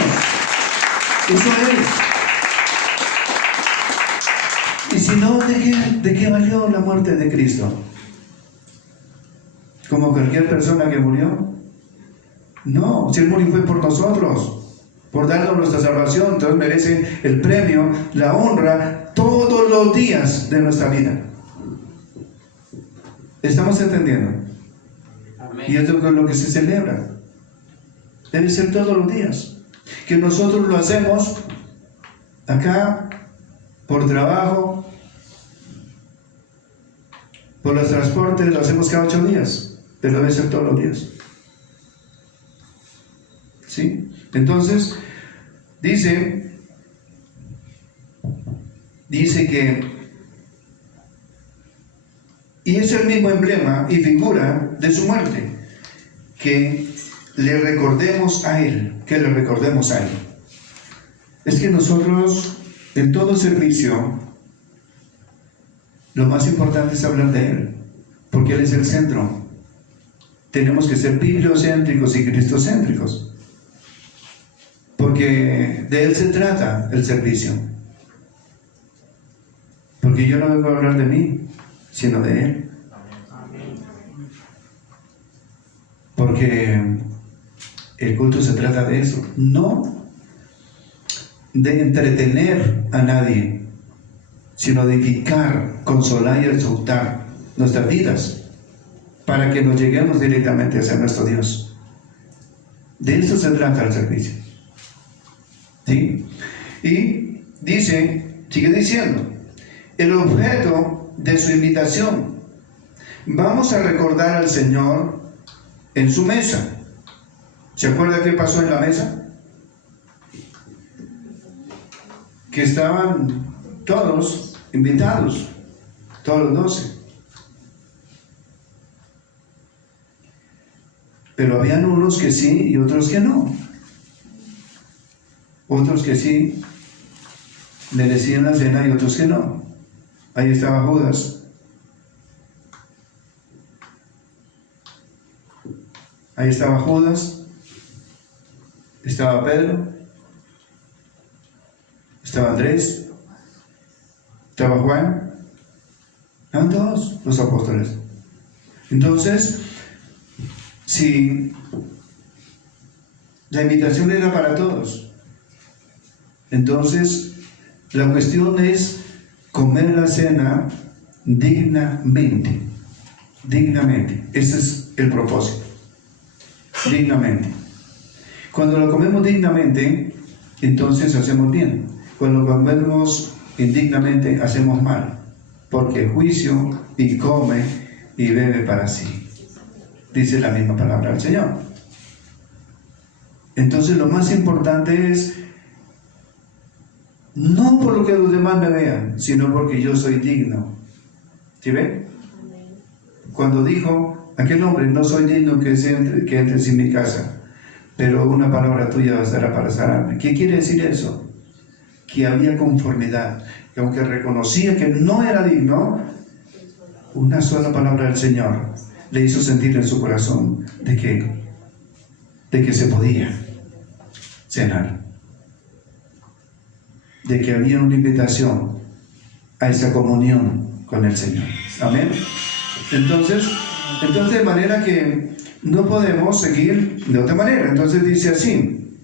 Eso es. Y si no, ¿de qué valió la muerte de Cristo? ¿Como cualquier persona que murió? No, si Él murió fue por nosotros, por darnos nuestra salvación. Entonces merece el premio, la honra, todos los días de nuestra vida. ¿Estamos entendiendo? Amén. Y esto es lo que se celebra. Debe ser todos los días. Que nosotros lo hacemos acá, por trabajo, por los transportes, lo hacemos cada 8 días. Pero debe ser todos los días. ¿Sí? Entonces, dice que, y es el mismo emblema y figura de su muerte, que le recordemos a Él, Es que nosotros, en todo servicio, lo más importante es hablar de Él, porque Él es el centro. Tenemos que ser bibliocéntricos y cristocéntricos, porque de Él se trata el servicio. Porque yo no vengo a hablar de mí, sino de Él. Porque el culto se trata de eso, no de entretener a nadie, sino de edificar, consolar y exaltar nuestras vidas, para que nos lleguemos directamente hacia nuestro Dios. De eso se trata el servicio. ¿Sí? Y sigue diciendo, el objeto de su invitación. Vamos a recordar al Señor en su mesa. ¿Se acuerda qué pasó en la mesa? Que estaban todos invitados, todos los 12. Pero habían unos que sí y otros que no. Otros que sí merecían la cena y otros que no. Ahí estaba Judas. Ahí estaba Judas. Estaba Pedro. Estaba Andrés. Estaba Juan. Eran todos los apóstoles. Entonces, si la invitación era para todos, entonces la cuestión es comer la cena dignamente. Ese es el propósito. Dignamente. Cuando lo comemos dignamente, entonces hacemos bien. Cuando lo comemos indignamente, hacemos mal, porque el juicio y come y bebe para sí. Dice la misma palabra del Señor. Entonces lo más importante es no por lo que los demás me vean, sino porque yo soy digno. ¿Sí ven? cuando dijo, aquel hombre, no soy digno que entres en mi casa, pero una palabra tuya bastará para sanarme. ¿Qué quiere decir eso? Que había conformidad, que aunque reconocía que no era digno, una sola palabra del Señor le hizo sentir en su corazón de que se podía cenar, de que había una invitación a esa comunión con el Señor. Amén. Entonces de manera que no podemos seguir de otra manera. Entonces dice así: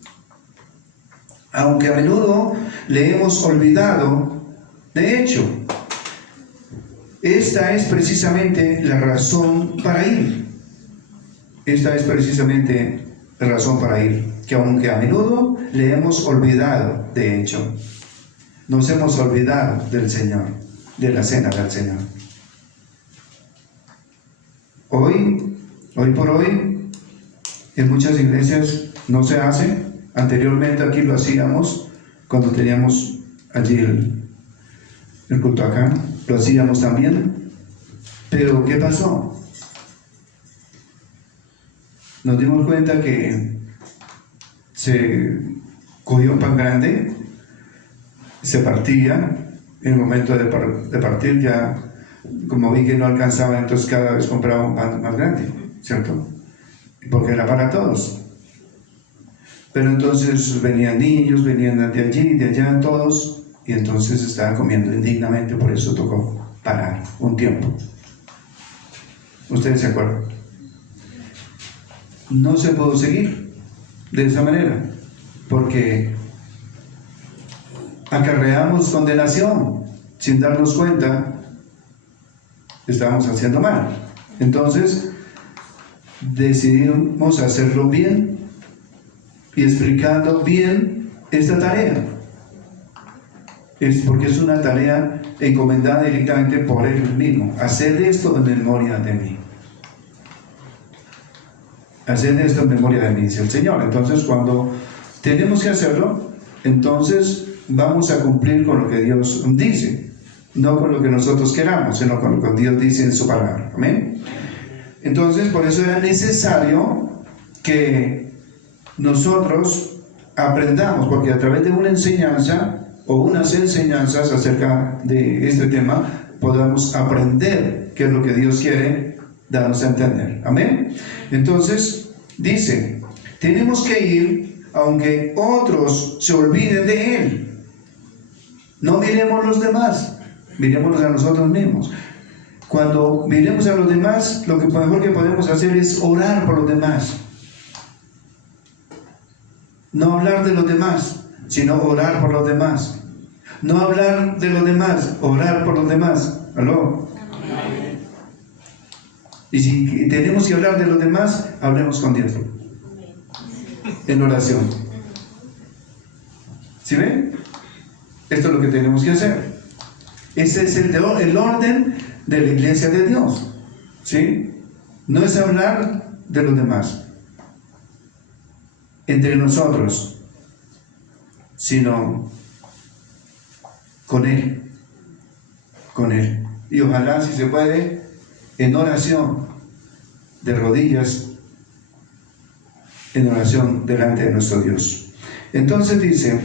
aunque a menudo le hemos olvidado, de hecho, esta es precisamente la razón para ir. Esta es precisamente la razón para ir, que aunque a menudo le hemos olvidado, de hecho, nos hemos olvidado del Señor, de la cena del Señor. Hoy por hoy, en muchas iglesias no se hace. Anteriormente aquí lo hacíamos, cuando teníamos allí el culto acá, lo hacíamos también. Pero ¿qué pasó? Nos dimos cuenta que se cogió un pan grande, se partía, en el momento de partir ya, como vi que no alcanzaba, entonces cada vez compraba un pan más grande, ¿cierto? Porque era para todos. Pero entonces venían niños, venían de allí, de allá, todos, y entonces estaban comiendo indignamente, por eso tocó parar un tiempo. ¿Ustedes se acuerdan? No se pudo seguir de esa manera, porque acarreamos condenación sin darnos cuenta. Estábamos haciendo mal. Entonces decidimos hacerlo bien y explicando bien esta tarea. Es porque es una tarea encomendada directamente por Él mismo. Haced esto en memoria de mí. Haced esto en memoria de mí, dice el Señor. Entonces, cuando tenemos que hacerlo, entonces vamos a cumplir con lo que Dios dice. No con lo que nosotros queramos, sino con lo que Dios dice en su palabra. Amén. Entonces, por eso era necesario que nosotros aprendamos, porque a través de una enseñanza o unas enseñanzas acerca de este tema, podamos aprender qué es lo que Dios quiere darnos a entender. Amén. Entonces, dice, tenemos que ir aunque otros se olviden de Él. No miremos los demás. Miremos a nosotros mismos. Cuando miremos a los demás, lo que mejor que podemos hacer es orar por los demás. No hablar de los demás, sino orar por los demás. No hablar de los demás, orar por los demás. ¿Aló? Amén. Y si tenemos que hablar de los demás, hablemos con Dios en oración. ¿Sí ven? Esto es lo que tenemos que hacer. Ese es el orden de la iglesia de Dios, ¿sí? No es hablar de los demás entre nosotros, sino con Él. Y ojalá, si se puede, en oración, de rodillas, en oración delante de nuestro Dios. Entonces dice,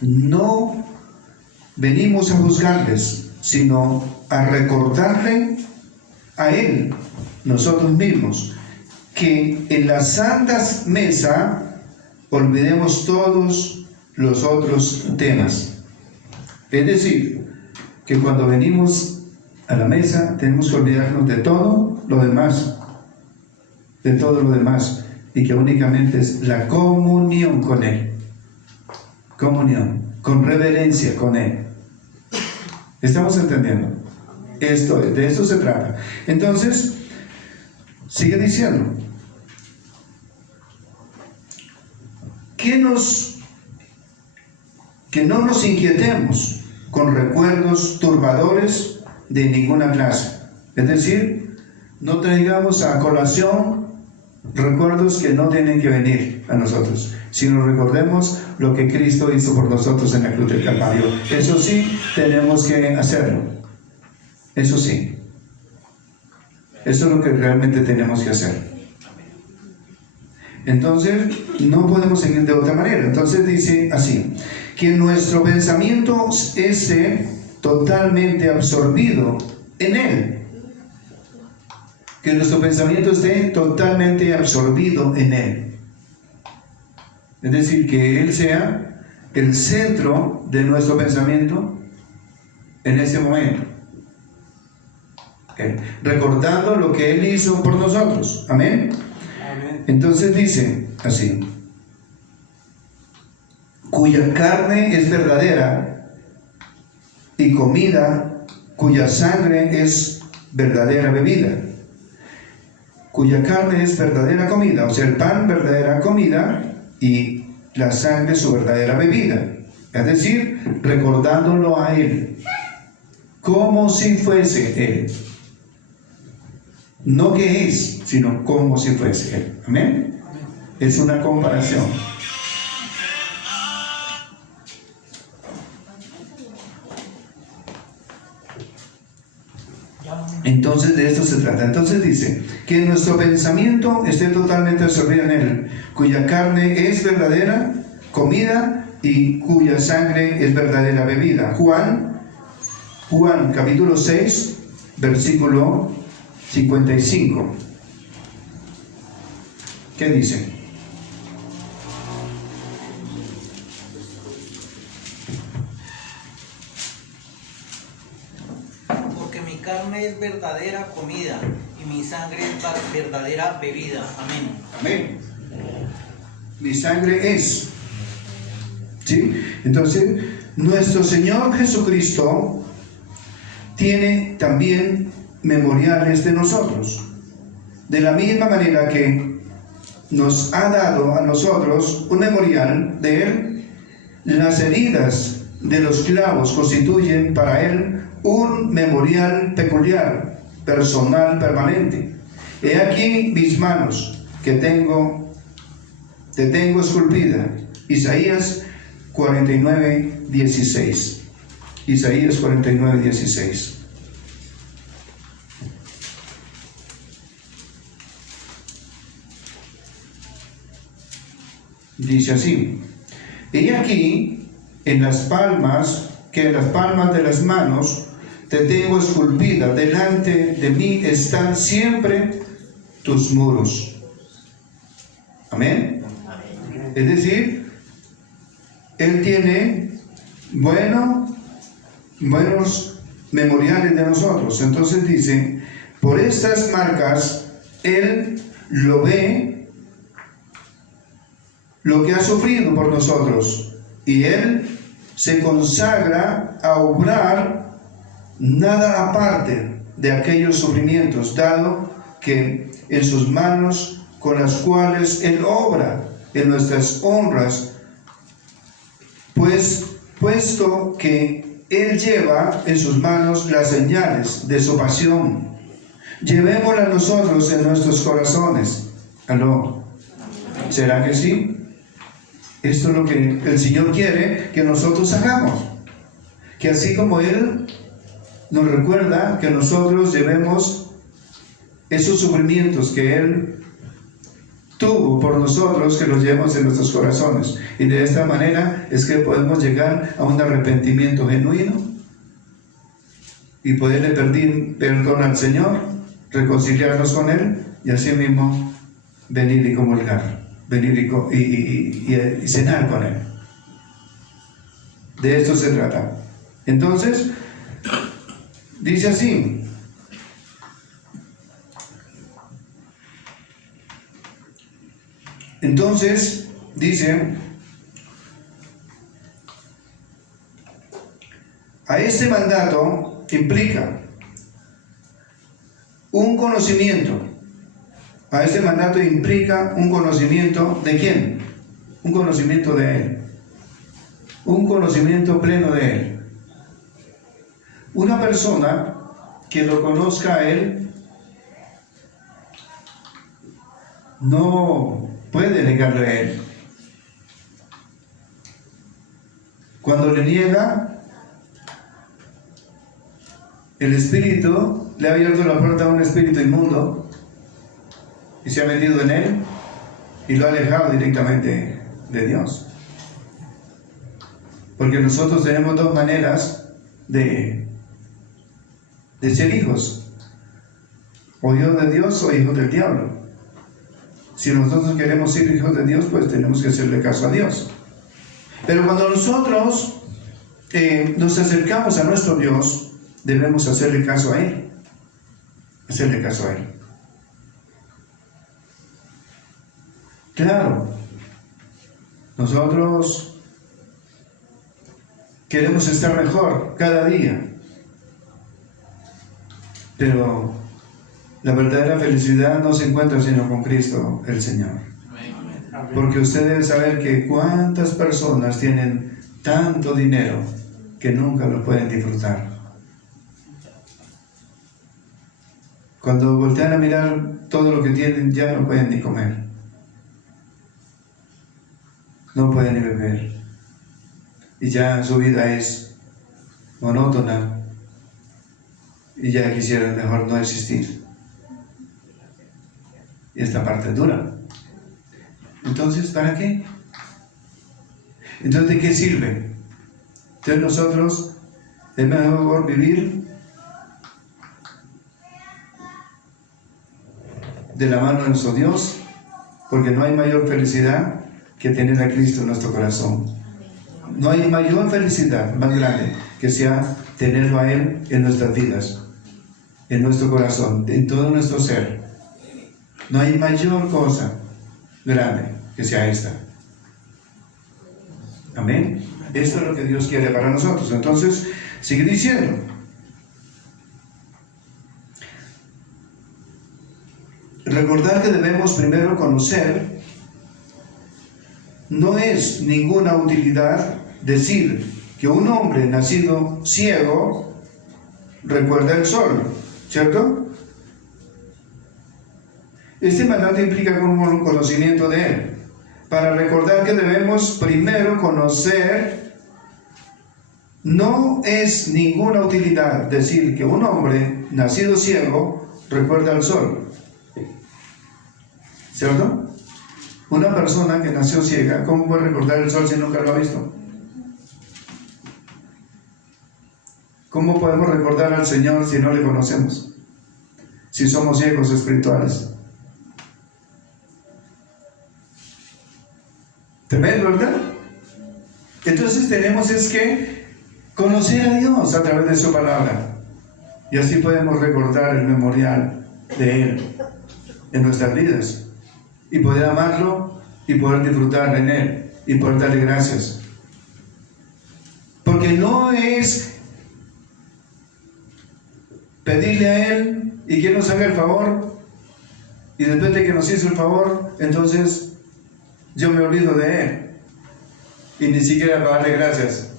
no venimos a juzgarles, sino a recordarle a Él, nosotros mismos, que en la santa mesa olvidemos todos los otros temas. Es decir, que cuando venimos a la mesa tenemos que olvidarnos de todo lo demás, y que únicamente es la comunión con Él, con reverencia con Él. ¿Estamos entendiendo? De esto se trata. Entonces, sigue diciendo, que no nos inquietemos con recuerdos turbadores de ninguna clase. Es decir, no traigamos a colación recuerdos que no tienen que venir a nosotros, sino recordemos lo que Cristo hizo por nosotros en la cruz del Calvario. Eso sí, tenemos que hacerlo. Eso sí. Eso es lo que realmente tenemos que hacer. Entonces, no podemos seguir de otra manera. Entonces dice así, que nuestro pensamiento esté totalmente absorbido en Él. Que nuestro pensamiento esté totalmente absorbido en Él. Es decir, que Él sea el centro de nuestro pensamiento en ese momento. Recordando lo que Él hizo por nosotros. Amén. Entonces dice así, cuya carne es verdadera y comida, cuya sangre es verdadera bebida. Cuya carne es verdadera comida, o sea, el pan verdadera comida y la sangre su verdadera bebida. Es decir, recordándolo a Él, como si fuese Él. No que es, sino como si fuese Él. ¿Amén? Es una comparación. Entonces de esto se trata. Entonces dice, que nuestro pensamiento esté totalmente absorbido en Él, cuya carne es verdadera comida y cuya sangre es verdadera bebida. Juan capítulo 6, versículo 55. ¿Qué dice? Porque mi carne es verdadera comida y mi sangre es verdadera bebida. Amén. Amén. Mi sangre es. ¿Sí? Entonces, nuestro Señor Jesucristo tiene también memoriales de nosotros. De la misma manera que nos ha dado a nosotros un memorial de Él, las heridas de los clavos constituyen para Él un memorial peculiar, personal, permanente. He aquí mis manos que te tengo esculpida. Isaías 49:16. Isaías 49:16. Dice así: he aquí en las palmas de las manos te tengo esculpida, delante de mí están siempre tus muros. Amén. Es decir, Él tiene buenos memoriales de nosotros. Entonces dice, por estas marcas Él lo ve, lo que ha sufrido por nosotros, y Él se consagra a obrar nada aparte de aquellos sufrimientos, dado que en sus manos con las cuales Él obra en nuestras honras, pues puesto que Él lleva en sus manos las señales de su pasión, llevémoslas nosotros en nuestros corazones. ¿Aló? ¿Será que sí? Esto es lo que el Señor quiere que nosotros hagamos. Que así como Él nos recuerda que nosotros llevemos esos sufrimientos que Él tuvo por nosotros, que los llevemos en nuestros corazones. Y de esta manera es que podemos llegar a un arrepentimiento genuino y poderle pedir perdón al Señor, reconciliarnos con Él y así mismo venir y comulgar, venir y cenar con Él. De esto se trata. Entonces, dice así: entonces, dice, a este mandato implica un conocimiento. A este mandato implica un conocimiento ¿de quién? Un conocimiento de Él. Un conocimiento pleno de Él. Una persona que lo conozca a Él no puede negarle a Él. Cuando le niega, el espíritu le ha abierto la puerta a un espíritu inmundo y se ha metido en él y lo ha alejado directamente de Dios. Porque nosotros tenemos dos maneras de ser hijos: o hijos de Dios o hijos del diablo. Si nosotros queremos ser hijos de Dios, pues tenemos que hacerle caso a Dios. Pero cuando nosotros nos acercamos a nuestro Dios, debemos hacerle caso a Él. Hacerle caso a Él. Claro, nosotros queremos estar mejor cada día, pero la verdadera felicidad no se encuentra sino con Cristo el Señor. Porque usted debe saber que cuántas personas tienen tanto dinero que nunca lo pueden disfrutar. Cuando voltean a mirar todo lo que tienen, ya no pueden ni comer, no pueden ni beber, y ya su vida es monótona y ya quisieran mejor no existir. Y esta parte es dura. Entonces, ¿para qué? Entonces, ¿de qué sirve? Entonces nosotros es mejor vivir de la mano de nuestro Dios, porque no hay mayor felicidad que tener a Cristo en nuestro corazón. No hay mayor felicidad más grande que sea tenerlo a Él en nuestras vidas, en nuestro corazón, en todo nuestro ser. No hay mayor cosa grande que sea esta. Amén. Esto es lo que Dios quiere para nosotros. Entonces, sigue diciendo: recordar que debemos primero conocer. No es ninguna utilidad decir que un hombre nacido ciego recuerda el sol, ¿cierto? Este mandato implica un conocimiento de Él. Para recordar que debemos primero conocer, no es ninguna utilidad decir que un hombre nacido ciego recuerda el sol, ¿cierto? Una persona que nació ciega, ¿cómo puede recordar el sol si nunca lo ha visto? ¿Cómo podemos recordar al Señor si no le conocemos? Si somos ciegos espirituales. Tremendo, ¿verdad? Entonces tenemos que conocer a Dios a través de su palabra. Y así podemos recordar el memorial de Él en nuestras vidas. Y poder amarlo y poder disfrutar en Él y poder darle gracias. Porque no es pedirle a Él y que nos haga el favor, y después de que nos hizo el favor, entonces yo me olvido de Él y ni siquiera para darle gracias.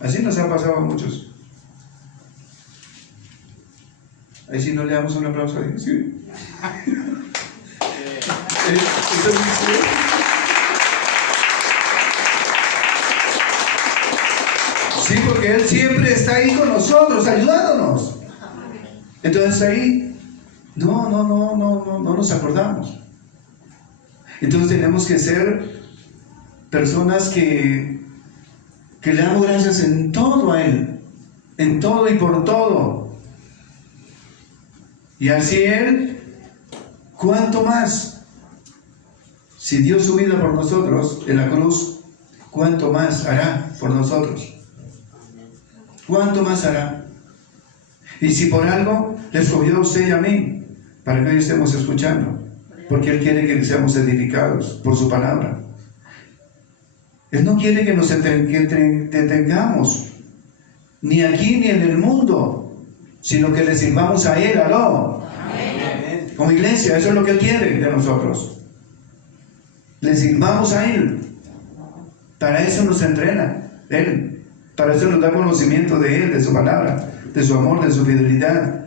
Así nos ha pasado a muchos. Ahí sí no le damos un aplauso a Dios. ¿Sí? Sí, porque Él siempre está ahí con nosotros, ayudándonos. Entonces ahí no nos acordamos. Entonces tenemos que ser personas que le damos gracias en todo a Él, en todo y por todo. Y así Él, ¿cuánto más? Si dio su vida por nosotros en la cruz, ¿cuánto más hará por nosotros? ¿Cuánto más hará? Y si por algo le escogió a usted y a mí, para que hoy estemos escuchando, porque Él quiere que seamos edificados por su palabra. Él no quiere que nos detengamos, ni aquí ni en el mundo, sino que le sirvamos a Él, aló. Amén. Como iglesia, eso es lo que Él quiere de nosotros. Le sirvamos a Él. Para eso nos entrena Él. Para eso nos da conocimiento de Él, de su palabra, de su amor, de su fidelidad.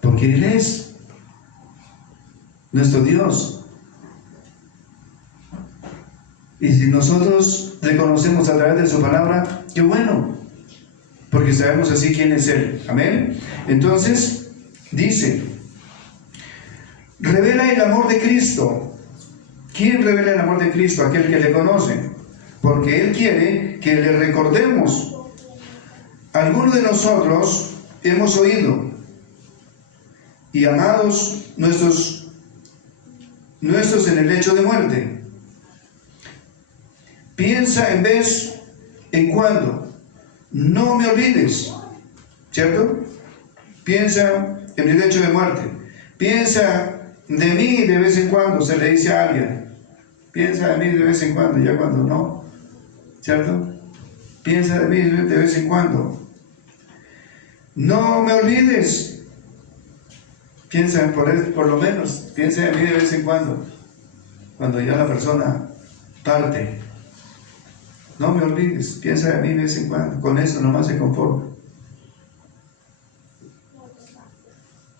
Porque Él es nuestro Dios. Y si nosotros le conocemos a través de su palabra, qué bueno. porque sabemos así quién es Él. Amén. Entonces, dice, revela el amor de Cristo. ¿Quién revela el amor de Cristo? Aquel que le conoce, porque Él quiere que le recordemos. Algunos de nosotros hemos oído y amados nuestros en el lecho de muerte. Piensa en vez en cuando. No me olvides, ¿cierto? Piensa en el lecho de muerte. Piensa de mí de vez en cuando, se le dice a alguien. Piensa de mí de vez en cuando, ya cuando no, ¿cierto? Piensa de mí de vez en cuando. No me olvides. Piensa por lo menos, piensa de mí de vez en cuando ya la persona parte. No me olvides, piensa de mí de vez en cuando. Con eso nomás se conforma.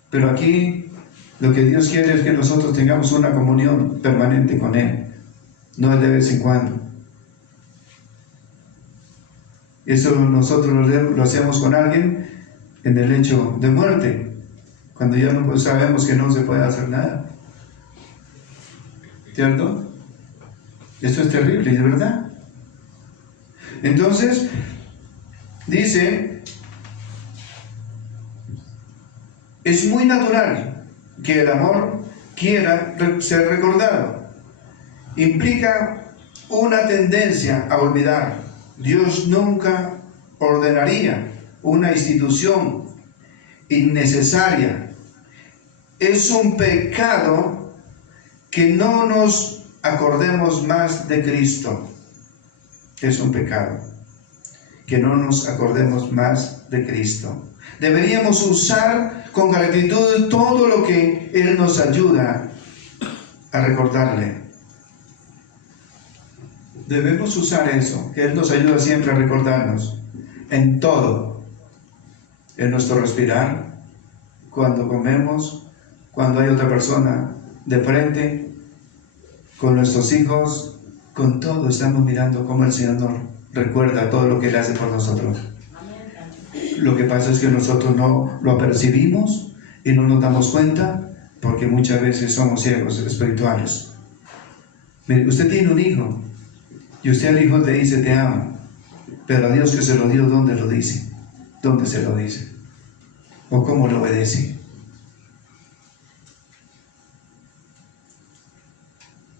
Pero aquí lo que Dios quiere es que nosotros tengamos una comunión permanente con Él, no es de vez en cuando. Eso nosotros lo hacemos con alguien en el lecho de muerte, cuando ya no sabemos que no se puede hacer nada, ¿cierto? Esto es terrible, de verdad. Entonces, dice, es muy natural que el amor quiera ser recordado. Implica una tendencia a olvidar. Dios nunca ordenaría una institución innecesaria. Es un pecado que no nos acordemos más de Cristo. Es un pecado que no nos acordemos más de Cristo. Deberíamos usar con gratitud todo lo que Él nos ayuda a recordarle. Debemos usar eso, que Él nos ayuda siempre a recordarnos en todo, en nuestro respirar, cuando comemos, cuando hay otra persona de frente, con nuestros hijos, con todo estamos mirando cómo el Señor nos recuerda todo lo que Él hace por nosotros. Lo que pasa es que nosotros no lo percibimos y no nos damos cuenta porque muchas veces somos ciegos espirituales. Mire, usted tiene un hijo y usted al hijo le dice te amo, pero a Dios que se lo dio, ¿dónde lo dice? ¿Dónde se lo dice? ¿O cómo lo obedece?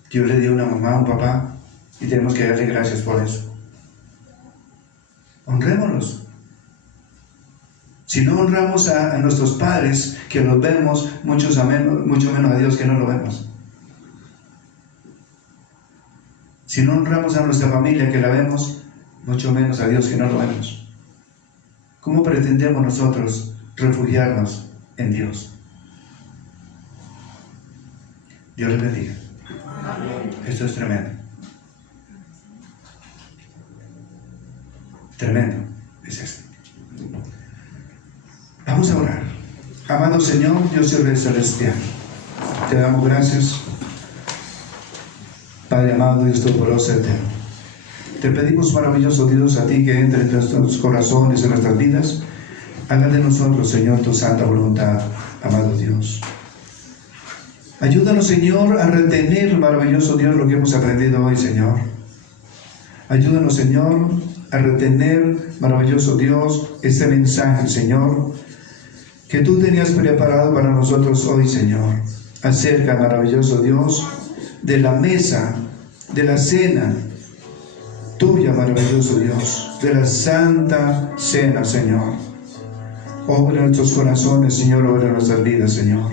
Dios le dio una mamá, a un papá, y tenemos que darle gracias por eso. Honrémoslos. Si no honramos a nuestros padres, que los vemos, mucho menos a Dios que no lo vemos. Si no honramos a nuestra familia, que la vemos, mucho menos a Dios que no lo vemos. ¿Cómo pretendemos nosotros refugiarnos en Dios? Dios les bendiga. Amén. Esto es tremendo. Tremendo es esto. Vamos a orar. Amado Señor, Dios y Rey Celestial, te damos gracias, Padre amado, Dios Todopoderoso eterno. Te pedimos, maravilloso Dios, a ti que entre en nuestros corazones, en nuestras vidas, haga de nosotros, Señor, tu santa voluntad, amado Dios. Ayúdanos, Señor, a retener, maravilloso Dios, lo que hemos aprendido hoy, Señor. Ayúdanos, Señor, a retener, maravilloso Dios, este mensaje, Señor, que tú tenías preparado para nosotros hoy, Señor, acerca, maravilloso Dios, de la mesa, de la cena tuya, maravilloso Dios, de la santa cena, Señor. Obra en nuestros corazones, Señor, obra en nuestras vidas, Señor.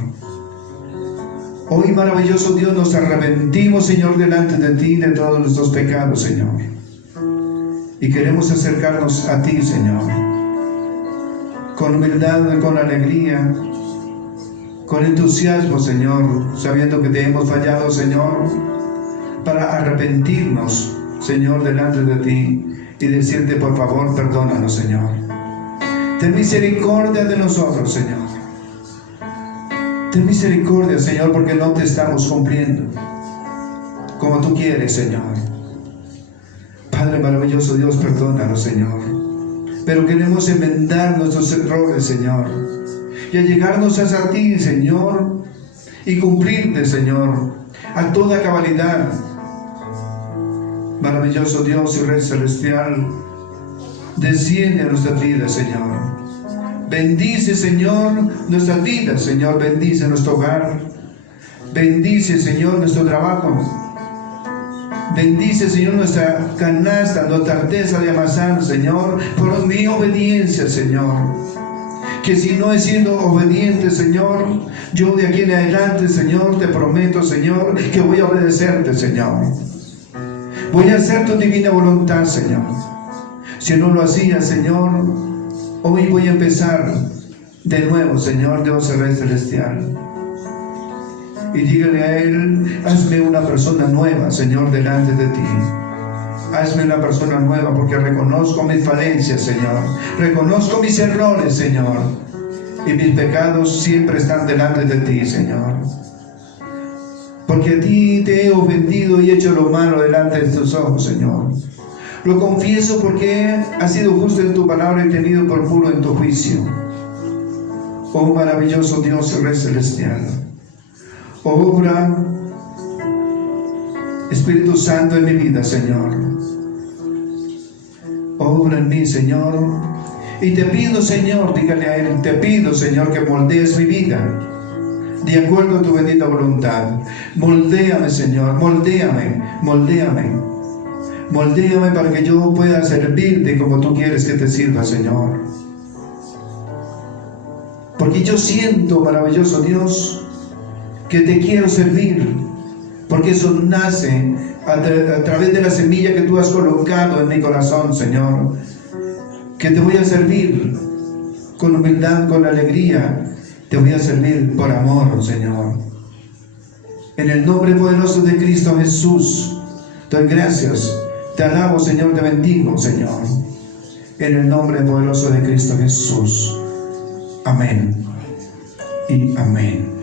Hoy, maravilloso Dios, nos arrepentimos, Señor, delante de ti, de todos nuestros pecados, Señor. Y queremos acercarnos a ti, Señor, con humildad, con alegría, con entusiasmo, Señor, sabiendo que te hemos fallado, Señor, para arrepentirnos, Señor, delante de ti y decirte, por favor, perdónanos, Señor. Ten misericordia de nosotros, Señor. Ten misericordia, Señor, porque no te estamos cumpliendo como tú quieres, Señor. Padre maravilloso Dios, perdónanos, Señor. pero queremos enmendar nuestros errores, Señor, y allegarnos a ti, Señor, y cumplirte, Señor, a toda cabalidad. Maravilloso Dios y Rey Celestial, desciende a nuestras vidas, Señor. Bendice, Señor, nuestras vidas, Señor. Bendice nuestro hogar. Bendice, Señor, nuestro trabajo. Bendice, Señor, nuestra canasta, nuestra arteza de amasar, Señor, por mi obediencia, Señor. Que si no he sido obediente, Señor, yo de aquí en adelante, Señor, te prometo, Señor, que voy a obedecerte, Señor. Voy a hacer tu divina voluntad, Señor. Si no lo hacía, Señor, hoy voy a empezar de nuevo, Señor, Dios y Rey Celestial. Y dígale a Él, hazme una persona nueva, Señor, delante de ti. Hazme una persona nueva, porque reconozco mis falencias, Señor. Reconozco mis errores, Señor. Y mis pecados siempre están delante de ti, Señor. Porque a ti te he ofendido y hecho lo malo delante de tus ojos, Señor. Lo confieso porque has sido justo en tu palabra y tenido por puro en tu juicio. Oh maravilloso Dios y Rey Celestial, obra, Espíritu Santo, en mi vida, Señor. Obra en mí, Señor. Y te pido, Señor, dígale a Él, te pido, Señor, que moldees mi vida de acuerdo a tu bendita voluntad. Moldéame, Señor, moldéame, moldéame. Moldéame para que yo pueda servirte como tú quieres que te sirva, Señor. Porque yo siento, maravilloso Dios, que te quiero servir, porque eso nace a través de la semilla que tú has colocado en mi corazón, Señor. Que te voy a servir con humildad, con alegría. Te voy a servir por amor, Señor. En el nombre poderoso de Cristo Jesús, te doy gracias. Te alabo, Señor, te bendigo, Señor. En el nombre poderoso de Cristo Jesús. Amén y amén.